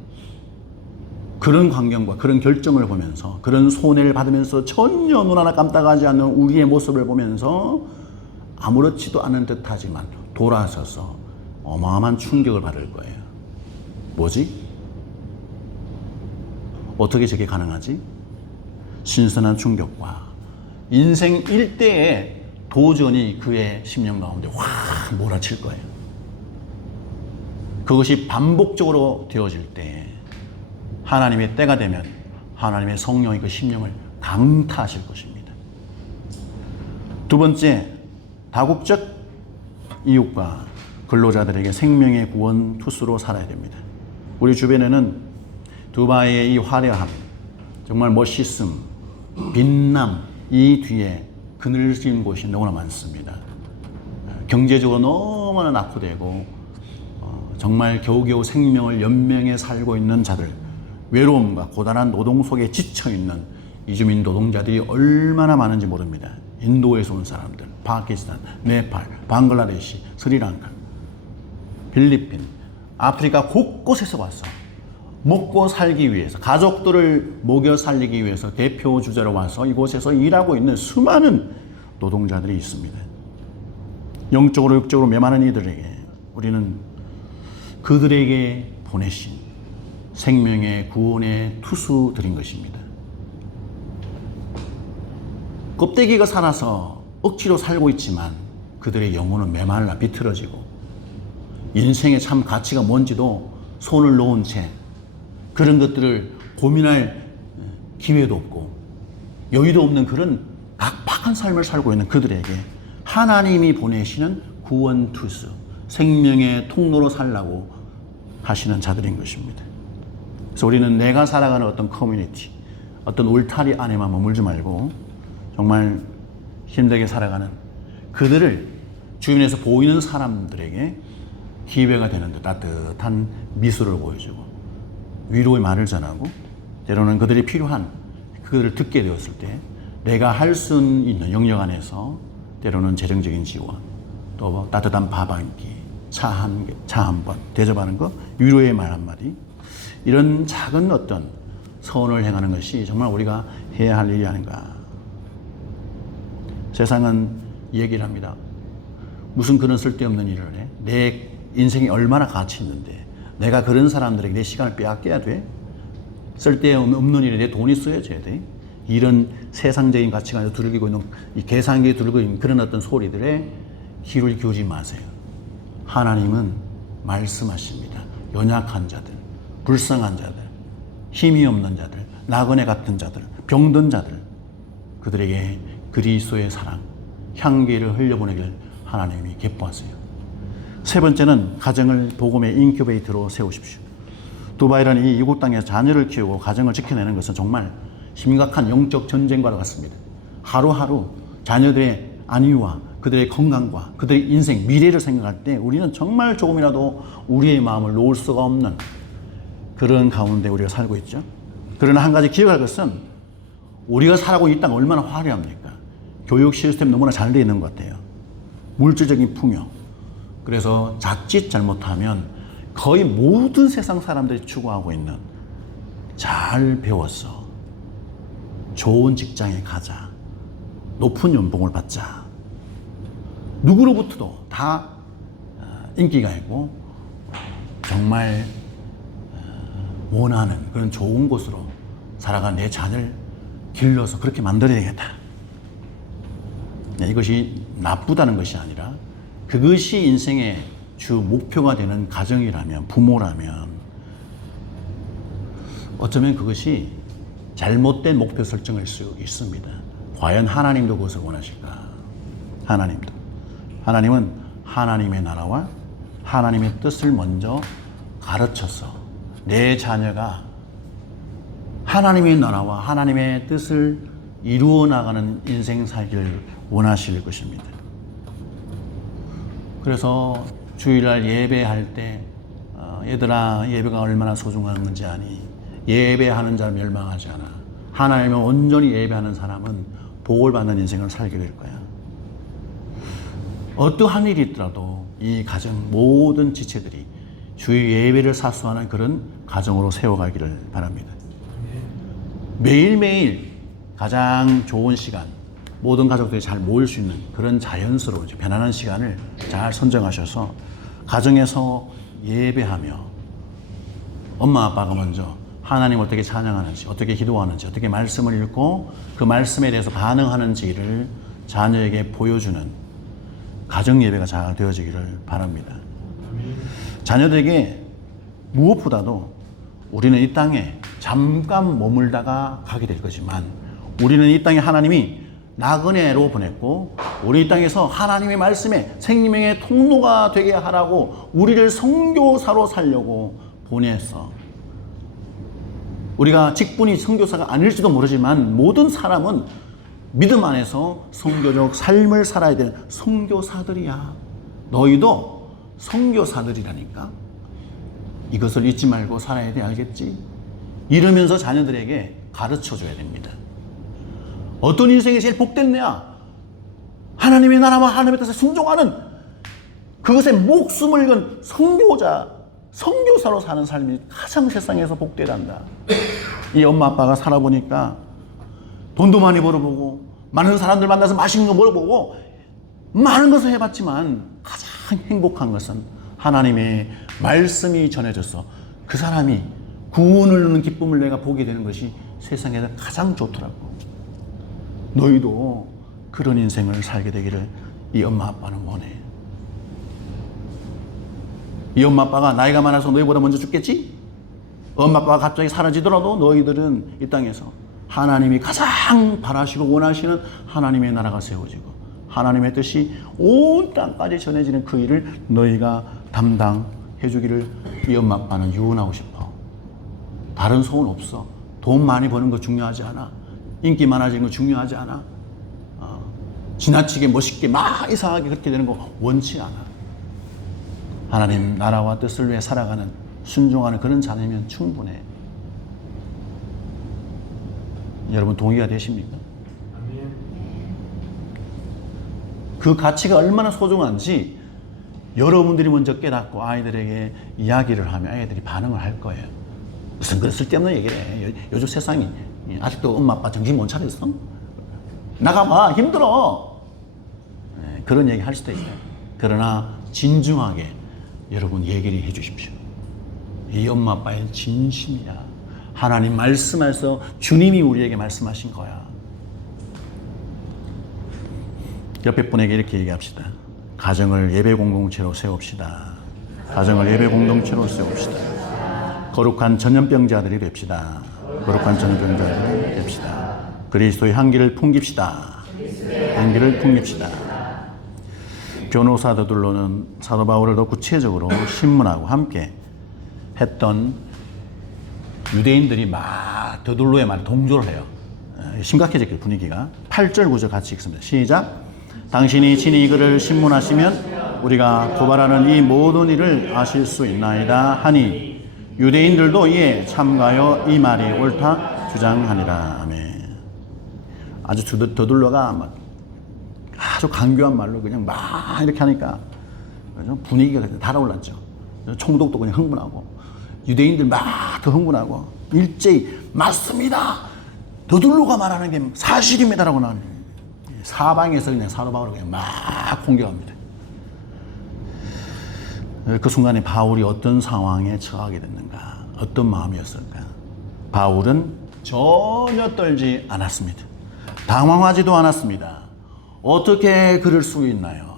그런 광경과 그런 결정을 보면서 그런 손해를 받으면서 전혀 눈 하나 깜빡하지 않는 우리의 모습을 보면서 아무렇지도 않은 듯 하지만 돌아서서 어마어마한 충격을 받을 거예요. 뭐지? 어떻게 저게 가능하지? 신선한 충격과 인생 일대의 도전이 그의 심령 가운데 확 몰아칠 거예요. 그것이 반복적으로 되어질 때 하나님의 때가 되면 하나님의 성령이 그 심령을 강타하실 것입니다. 두 번째, 다국적 이웃과 근로자들에게 생명의 구원 투수로 살아야 됩니다. 우리 주변에는 두바이의 이 화려함, 정말 멋있음, 빛남, 이 뒤에 그늘진 곳이 너무나 많습니다. 경제적으로 너무나 낙후되고 정말 겨우겨우 생명을 연명해 살고 있는 자들, 외로움과 고단한 노동 속에 지쳐있는 이주민 노동자들이 얼마나 많은지 모릅니다. 인도에서 온 사람들, 파키스탄, 네팔, 방글라데시, 스리랑카, 필리핀, 아프리카 곳곳에서 와서 먹고 살기 위해서, 가족들을 먹여 살리기 위해서 대표 주자로 와서 이곳에서 일하고 있는 수많은 노동자들이 있습니다. 영적으로 육적으로 메마른 이들에게 우리는 그들에게 보내신 생명의 구원의 투수 드린 것입니다. 껍데기가 살아서 억지로 살고 있지만 그들의 영혼은 메말라 비틀어지고 인생의 참 가치가 뭔지도 손을 놓은 채 그런 것들을 고민할 기회도 없고 여유도 없는 그런 각박한 삶을 살고 있는 그들에게 하나님이 보내시는 구원 투수, 생명의 통로로 살라고 하시는 자들인 것입니다. 그래서 우리는 내가 살아가는 어떤 커뮤니티, 어떤 울타리 안에만 머물지 말고 정말 힘들게 살아가는 그들을 주변에서 보이는 사람들에게 기회가 되는 듯 따뜻한 미소를 보여주고 위로의 말을 전하고 때로는 그들이 필요한 그들을 듣게 되었을 때 내가 할 수 있는 영역 안에서 때로는 재정적인 지원, 또 따뜻한 밥 한 끼, 차 한 번 대접하는 것, 위로의 말 한마디, 이런 작은 어떤 선을 행하는 것이 정말 우리가 해야 할 일이 아닌가. 세상은 얘기를 합니다. 무슨 그런 쓸데없는 일을 해? 내 인생이 얼마나 가치 있는데 내가 그런 사람들에게 내 시간을 빼앗겨야 돼? 쓸데없는 일에 내 돈이 쓰여져야 돼? 이런 세상적인 가치관에 두들기고 있는 이 계산기에 두들기고 있는 그런 어떤 소리들에 귀를 기울이지 마세요. 하나님은 말씀하십니다. 연약한 자들, 불쌍한 자들, 힘이 없는 자들, 나그네 같은 자들, 병든 자들, 그들에게 그리스도의 사랑, 향기를 흘려보내길 하나님이 기뻐하세요. 세 번째는 가정을 복음의 인큐베이터로 세우십시오. 두바이라는 이 이국 땅에서 자녀를 키우고 가정을 지켜내는 것은 정말 심각한 영적 전쟁과 같습니다. 하루하루 자녀들의 안위와 그들의 건강과 그들의 인생, 미래를 생각할 때 우리는 정말 조금이라도 우리의 마음을 놓을 수가 없는 그런 가운데 우리가 살고 있죠. 그러나 한 가지 기억할 것은 우리가 살아가고 이 땅 얼마나 화려합니까? 교육 시스템 너무나 잘 되어 있는 것 같아요. 물질적인 풍요. 그래서 자칫 잘못하면 거의 모든 세상 사람들이 추구하고 있는 잘 배웠어. 좋은 직장에 가자. 높은 연봉을 받자. 누구로부터도 다 인기가 있고 정말 원하는 그런 좋은 곳으로 살아간 내 자녀를 길러서 그렇게 만들어야 되겠다. 이것이 나쁘다는 것이 아니라 그것이 인생의 주 목표가 되는 가정이라면, 부모라면 어쩌면 그것이 잘못된 목표 설정일 수 있습니다. 과연 하나님도 그것을 원하실까? 하나님은 하나님의 나라와 하나님의 뜻을 먼저 가르쳐서 내 자녀가 하나님의 나라와 하나님의 뜻을 이루어 나가는 인생 살기를 원하실 것입니다. 그래서 주일날 예배할 때 얘들아 예배가 얼마나 소중한 건지 아니? 예배하는 자를 멸망하지 않아. 하나님을 온전히 예배하는 사람은 복을 받는 인생을 살게 될 거야. 어떠한 일이 있더라도 이 가정 모든 지체들이 주의 예배를 사수하는 그런 가정으로 세워가기를 바랍니다. 매일매일 가장 좋은 시간, 모든 가족들이 잘 모일 수 있는 그런 자연스러운 편안한 시간을 잘 선정하셔서 가정에서 예배하며 엄마 아빠가 먼저 하나님을 어떻게 찬양하는지, 어떻게 기도하는지, 어떻게 말씀을 읽고 그 말씀에 대해서 반응하는지를 자녀에게 보여주는 가정 예배가 잘 되어지기를 바랍니다. 자녀들에게 무엇보다도 우리는 이 땅에 잠깐 머물다가 가게 될 거지만 우리는 이 땅에 하나님이 나그네로 보냈고 우리 이 땅에서 하나님의 말씀에 생명의 통로가 되게 하라고 우리를 선교사로 살려고 보냈어. 우리가 직분이 선교사가 아닐지도 모르지만 모든 사람은 믿음 안에서 선교적 삶을 살아야 되는 선교사들이야. 너희도 선교사들이라니까. 이것을 잊지 말고 살아야 돼. 알겠지? 이러면서 자녀들에게 가르쳐줘야 됩니다. 어떤 인생이 제일 복됐냐? 하나님의 나라와 하나님의 뜻에 순종하는 그것에 목숨을 건 선교자, 선교사로 사는 삶이 가장 세상에서 복되단다. 이 엄마 아빠가 살아보니까 돈도 많이 벌어보고 많은 사람들 만나서 맛있는 거 먹어보고 많은 것을 해봤지만 가장 행복한 것은 하나님의 말씀이 전해져서 그 사람이 구원을 누는 기쁨을 내가 보게 되는 것이 세상에서 가장 좋더라고. 너희도 그런 인생을 살게 되기를 이 엄마 아빠는 원해. 이 엄마 아빠가 나이가 많아서 너희보다 먼저 죽겠지? 엄마 아빠가 갑자기 사라지더라도 너희들은 이 땅에서 하나님이 가장 바라시고 원하시는 하나님의 나라가 세워지고 하나님의 뜻이 온 땅까지 전해지는 그 일을 너희가 담당해 주기를 이 엄마 아빠는 유언하고 싶어. 다른 소원 없어. 돈 많이 버는 거 중요하지 않아. 인기 많아지는 거 중요하지 않아. 지나치게 멋있게 막 이상하게 그렇게 되는 거 원치 않아. 하나님 나라와 뜻을 위해 살아가는 순종하는 그런 자녀면 충분해. 여러분 동의가 되십니까? 그 가치가 얼마나 소중한지 여러분들이 먼저 깨닫고 아이들에게 이야기를 하면 아이들이 반응을 할 거예요. 무슨 그런 쓸데없는 얘기를 해. 요즘 세상이 아직도 엄마 아빠 정신 못 차렸어? 나가봐 힘들어. 그런 얘기 할 수도 있어요. 그러나 진중하게 여러분 얘기를 해 주십시오. 이 엄마 아빠의 진심이야. 하나님 말씀에서 주님이 우리에게 말씀하신 거야. 옆에 분에게 이렇게 얘기합시다. 가정을 예배 공동체로 세웁시다. 가정을 예배 공동체로 세웁시다. 거룩한 전염병자들이 됩시다. 거룩한 전염병자들이 됩시다. 그리스도의 향기를 풍깁시다. 향기를 풍깁시다. 변호사들로는 사도 바울을 더 구체적으로 신문하고 함께 했던 유대인들이 막 더둘로에 막 동조를 해요. 심각해졌길 분위기가. 8절 9절 같이 읽습니다. 시작. 당신이 친히 이거를 신문하시면 우리가 고발하는 이 모든 일을 아실 수 있나이다 하니 유대인들도 이에 참가하여 이 말이 옳다 주장하니라. 아멘. 아주 더둘러가 막 아주 강교한 말로 그냥 막 이렇게 하니까 분위기가 달아올랐죠. 총독도 그냥 흥분하고 유대인들 막 더 흥분하고 일제히 맞습니다. 더둘러가 말하는 게 사실입니다라고 나와요. 사방에서 그냥 사도 바울을 그냥 막 공격합니다. 그 순간에 바울이 어떤 상황에 처하게 됐는가? 어떤 마음이었을까? 바울은 전혀 떨지 않았습니다. 당황하지도 않았습니다. 어떻게 그럴 수 있나요?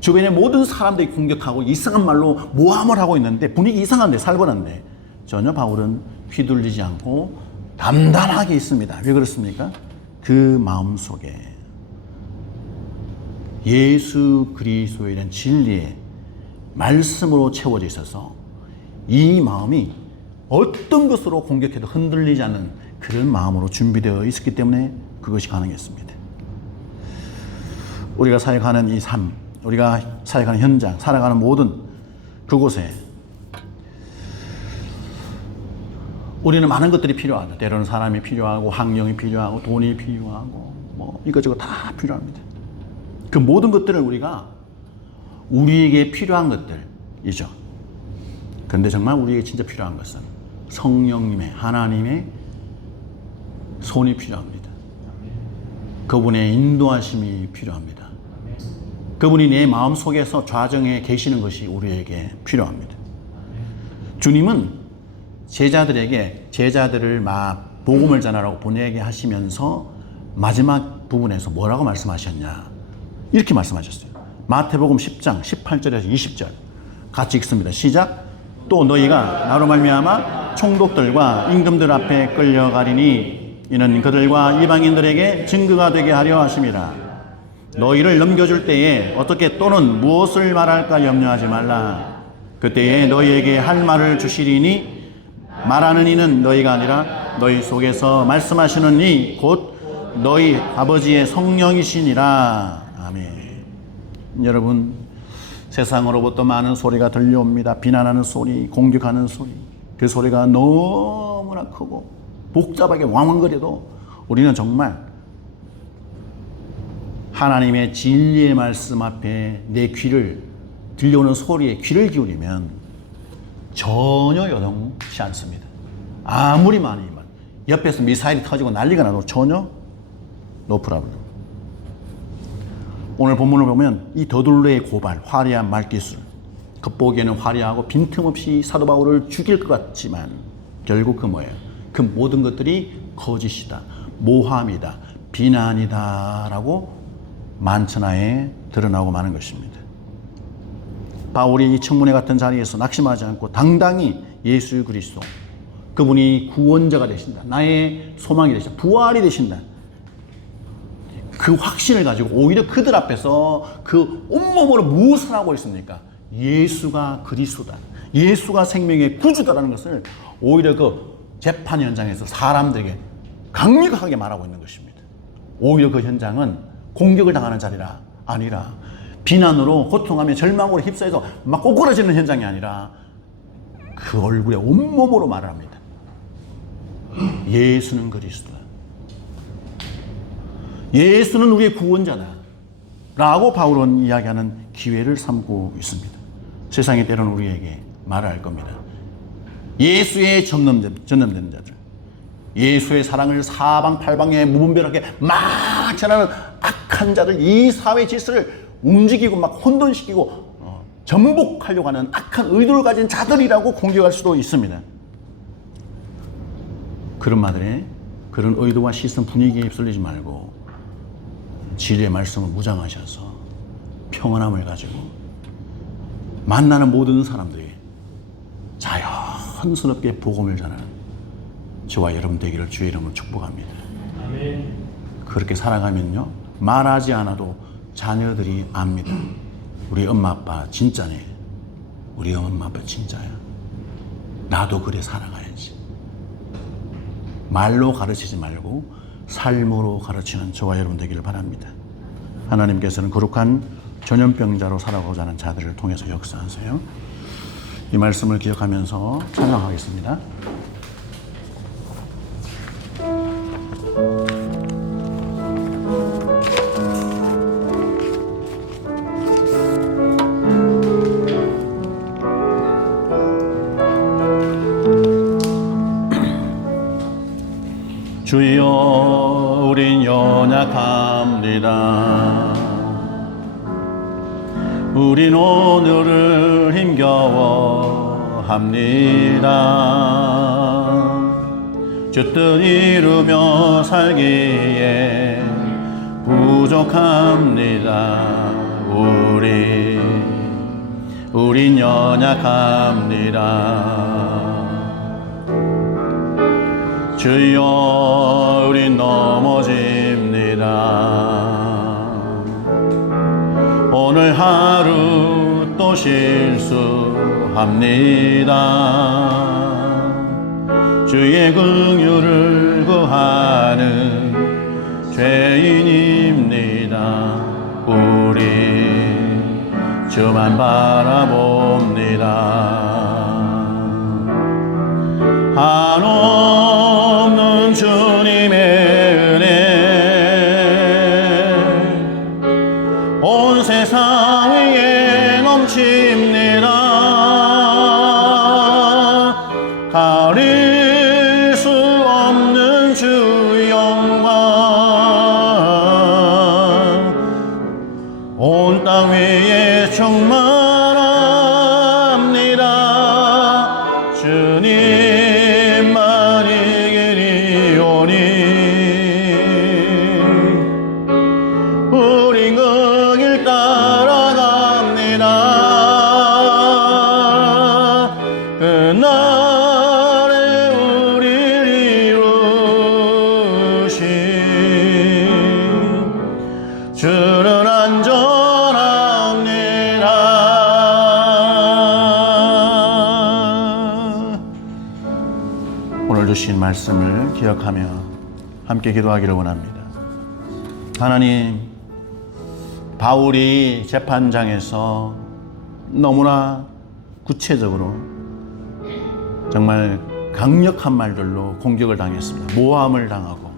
주변의 모든 사람들이 공격하고 이상한 말로 모함을 하고 있는데 분위기 이상한데 살벌한데 전혀 바울은 휘둘리지 않고 담담하게 있습니다. 왜 그렇습니까? 그 마음 속에 예수 그리스도에 대한 진리의 말씀으로 채워져 있어서 이 마음이 어떤 것으로 공격해도 흔들리지 않는 그런 마음으로 준비되어 있었기 때문에 그것이 가능했습니다. 우리가 사역하는 이 삶, 우리가 사역하는 현장, 살아가는 모든 그곳에 우리는 많은 것들이 필요하다. 때로는 사람이 필요하고 환경이 필요하고 돈이 필요하고 뭐 이것저것 다 필요합니다. 그 모든 것들을 우리가 우리에게 필요한 것들이죠. 그런데 정말 우리에게 진짜 필요한 것은 성령님의 하나님의 손이 필요합니다. 그분의 인도하심이 필요합니다. 그분이 내 마음 속에서 좌정해 계시는 것이 우리에게 필요합니다. 주님은 제자들을 막 복음을 전하라고 보내게 하시면서 마지막 부분에서 뭐라고 말씀하셨냐? 이렇게 말씀하셨어요. 마태복음 10장 18절에서 20절 같이 읽습니다. 시작. 또 너희가 나로 말미암아 총독들과 임금들 앞에 끌려가리니 이는 그들과 이방인들에게 증거가 되게 하려 하심이라. 너희를 넘겨줄 때에 어떻게 또는 무엇을 말할까 염려하지 말라. 그때에 너희에게 할 말을 주시리니 말하는 이는 너희가 아니라 너희 속에서 말씀하시는 이 곧 너희 아버지의 성령이시니라. 아멘. 여러분, 세상으로부터 많은 소리가 들려옵니다. 비난하는 소리, 공격하는 소리. 그 소리가 너무나 크고 복잡하게 왕왕거려도 우리는 정말 하나님의 진리의 말씀 앞에 내 귀를 들려오는 소리에 귀를 기울이면 전혀 요동치 않습니다. 아무리 많이 옆에서 미사일이 터지고 난리가 나도 전혀 No problem. 오늘 본문을 보면 이 더둘로의 고발, 화려한 말기술, 겉보기에는 화려하고 빈틈없이 사도 바울을 죽일 것 같지만 결국 그 뭐예요? 그 모든 것들이 거짓이다, 모함이다, 비난이다 라고 만천하에 드러나고 마는 것입니다. 바울이 이 청문회 같은 자리에서 낙심하지 않고 당당히 예수 그리스도, 그분이 구원자가 되신다, 나의 소망이 되신다, 부활이 되신다, 그 확신을 가지고 오히려 그들 앞에서 그 온몸으로 무엇을 하고 있습니까? 예수가 그리스도다, 예수가 생명의 구주다라는 것을 오히려 그 재판 현장에서 사람들에게 강력하게 말하고 있는 것입니다. 오히려 그 현장은 공격을 당하는 자리라 아니라 비난으로 고통하며 절망으로 휩싸여서 막 꼬꾸라지는 현장이 아니라 그 얼굴에 온몸으로 말을 합니다. 예수는 그리스도다, 예수는 우리의 구원자다 라고 바울은 이야기하는 기회를 삼고 있습니다. 세상이 때로는 우리에게 말을 할 겁니다. 예수의 전염된 자들, 예수의 사랑을 사방팔방에 무분별하게 막 전하는 악한 자들, 이 사회 질서를 움직이고 막 혼돈시키고 전복하려고 하는 악한 의도를 가진 자들이라고 공격할 수도 있습니다. 그런 말들에 그런 의도와 시선 분위기에 휩쓸리지 말고 진리의 말씀을 무장하셔서 평안함을 가지고 만나는 모든 사람들이 자연스럽게 복음을 전하는 저와 여러분 되기를 주의 이름으로 축복합니다. 아멘. 그렇게 살아가면요, 말하지 않아도 자녀들이 압니다. 우리 엄마 아빠 진짜네, 우리 엄마 아빠 진짜야, 나도 그래 살아가야지. 말로 가르치지 말고 삶으로 가르치는 저와 여러분 되기를 바랍니다. 하나님께서는 거룩한 전염병자로 살아가고자 하는 자들을 통해서 역사하세요. 이 말씀을 기억하면서 찬양하겠습니다. 주여 우린 연약합니다. 우린 오늘을 힘겨워합니다. 주 뜻 이루며 살기에 부족합니다. 우린 연약합니다. 주여 우린 넘어집니다. 오늘 하루 또 실수합니다. 주의 긍휼을 구하는 죄인입니다. 우리 주만 바라봅니다. 한없는 주님의 은혜 온 세상 위에 넘칩니다. 가릴 수 없는 주 영광 온 땅 위에 충만합니다. 주님만 이기리오니 우린 그 길 따라갑니다. 그날에 우리를 이루신 주는 안전합니다. 오늘 주신 말씀을 기억하며 함께 기도하기를 원합니다. 하나님, 바울이 재판장에서 너무나 구체적으로 정말 강력한 말들로 공격을 당했습니다. 모함을 당하고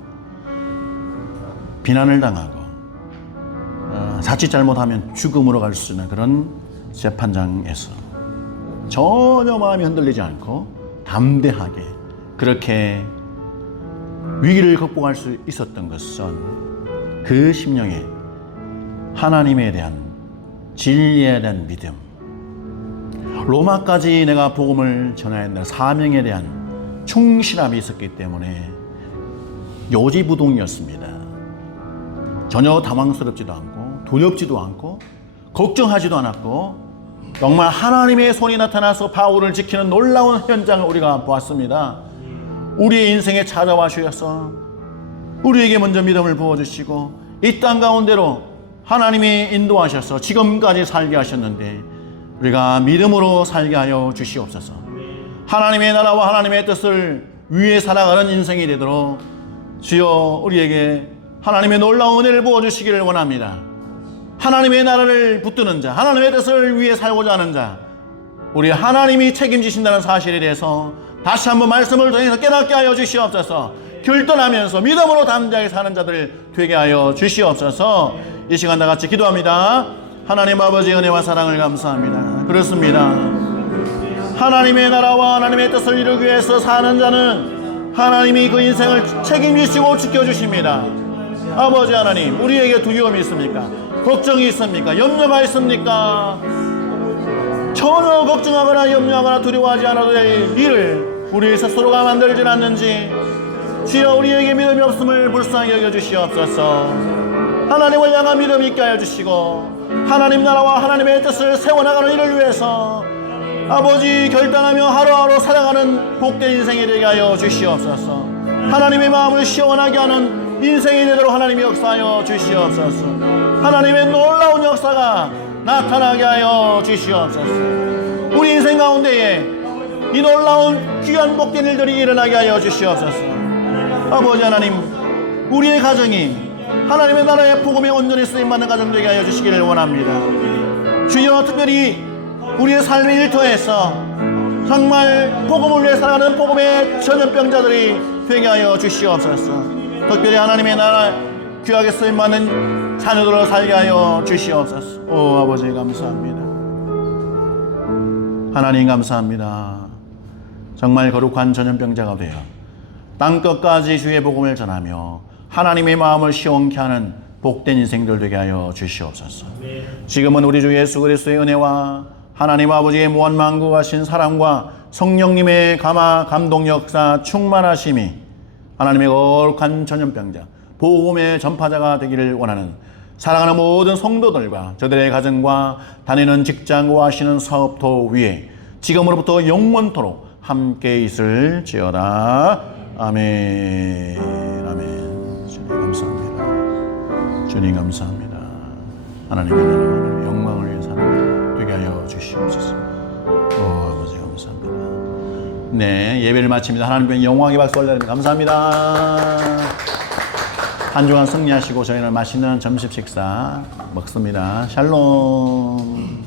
비난을 당하고 자칫 잘못하면 죽음으로 갈 수 있는 그런 재판장에서 전혀 마음이 흔들리지 않고 담대하게 그렇게 위기를 극복할 수 있었던 것은 그 심령에 하나님에 대한 진리에 대한 믿음, 로마까지 내가 복음을 전해야 한다는 사명에 대한 충실함이 있었기 때문에 요지부동이었습니다. 전혀 당황스럽지도 않고 두렵지도 않고 걱정하지도 않았고 정말 하나님의 손이 나타나서 바울을 지키는 놀라운 현장을 우리가 보았습니다. 우리의 인생에 찾아와 주셔서 우리에게 먼저 믿음을 부어주시고 이 땅 가운데로 하나님이 인도하셔서 지금까지 살게 하셨는데 우리가 믿음으로 살게 하여 주시옵소서. 하나님의 나라와 하나님의 뜻을 위해 살아가는 인생이 되도록 주여 우리에게 하나님의 놀라운 은혜를 부어주시기를 원합니다. 하나님의 나라를 붙드는 자, 하나님의 뜻을 위해 살고자 하는 자, 우리 하나님이 책임지신다는 사실에 대해서 다시 한번 말씀을 통해서 깨닫게 하여 주시옵소서. 결단하면서 믿음으로 담대하게 사는 자들 되게 하여 주시옵소서. 이 시간 다 같이 기도합니다. 하나님 아버지의 은혜와 사랑을 감사합니다. 그렇습니다. 하나님의 나라와 하나님의 뜻을 이루기 위해서 사는 자는 하나님이 그 인생을 책임지시고 지켜주십니다. 아버지 하나님, 우리에게 두려움이 있습니까? 걱정이 있습니까? 염려가 있습니까? 전혀 걱정하거나 염려하거나 두려워하지 않아도 될 일을 우리 스스로가 만들진 않는지 주여 우리에게 믿음이 없음을 불쌍히 여겨주시옵소서. 하나님을 향한 믿음이 있게 하여 주시고 하나님 나라와 하나님의 뜻을 세워나가는 일을 위해서 아버지 결단하며 하루하루 살아가는 복된 인생이 되게 하여 주시옵소서. 하나님의 마음을 시원하게 하는 인생이 되도록 하나님이 역사하여 주시옵소서. 하나님의 놀라운 역사가 나타나게 하여 주시옵소서. 우리 인생 가운데에 이 놀라운 귀한 복된 일들이 일어나게 하여 주시옵소서. 아버지 하나님, 우리의 가정이 하나님의 나라의 복음에 온전히 쓰임받는 가정 되게 하여 주시기를 원합니다. 주여 특별히 우리의 삶의 일터에서 정말 복음을 위해 살아가는 복음의 전염병자들이 되게 하여 주시옵소서. 특별히 하나님의 나라 귀하게 쓰임받는 자녀들로 살게 하여 주시옵소서. 오 아버지 감사합니다. 하나님 감사합니다. 정말 거룩한 전염병자가 되어 땅끝까지 주의 복음을 전하며 하나님의 마음을 시원케 하는 복된 인생들 되게 하여 주시옵소서. 지금은 우리 주 예수 그리스도의 은혜와 하나님 아버지의 무한만국하신 사랑과 성령님의 감동 역사 충만하심이 하나님의 거룩한 전염병자 복음의 전파자가 되기를 원하는 사랑하는 모든 성도들과 저들의 가정과 다니는 직장과 하시는 사업도 위에 지금으로부터 영원토록 함께 있을지어다. 아멘. 아멘. 주님 감사합니다. 주님 감사합니다. 하나님의 나라와 영광을 위해 사는 되게 하여 주시옵소서. 오 아버지 감사합니다. 네, 예배를 마칩니다. 하나님께 영광의 박수 올려드립니다. 감사합니다. 한 주간 승리하시고 저희는 맛있는 점심 식사 먹습니다. 샬롬.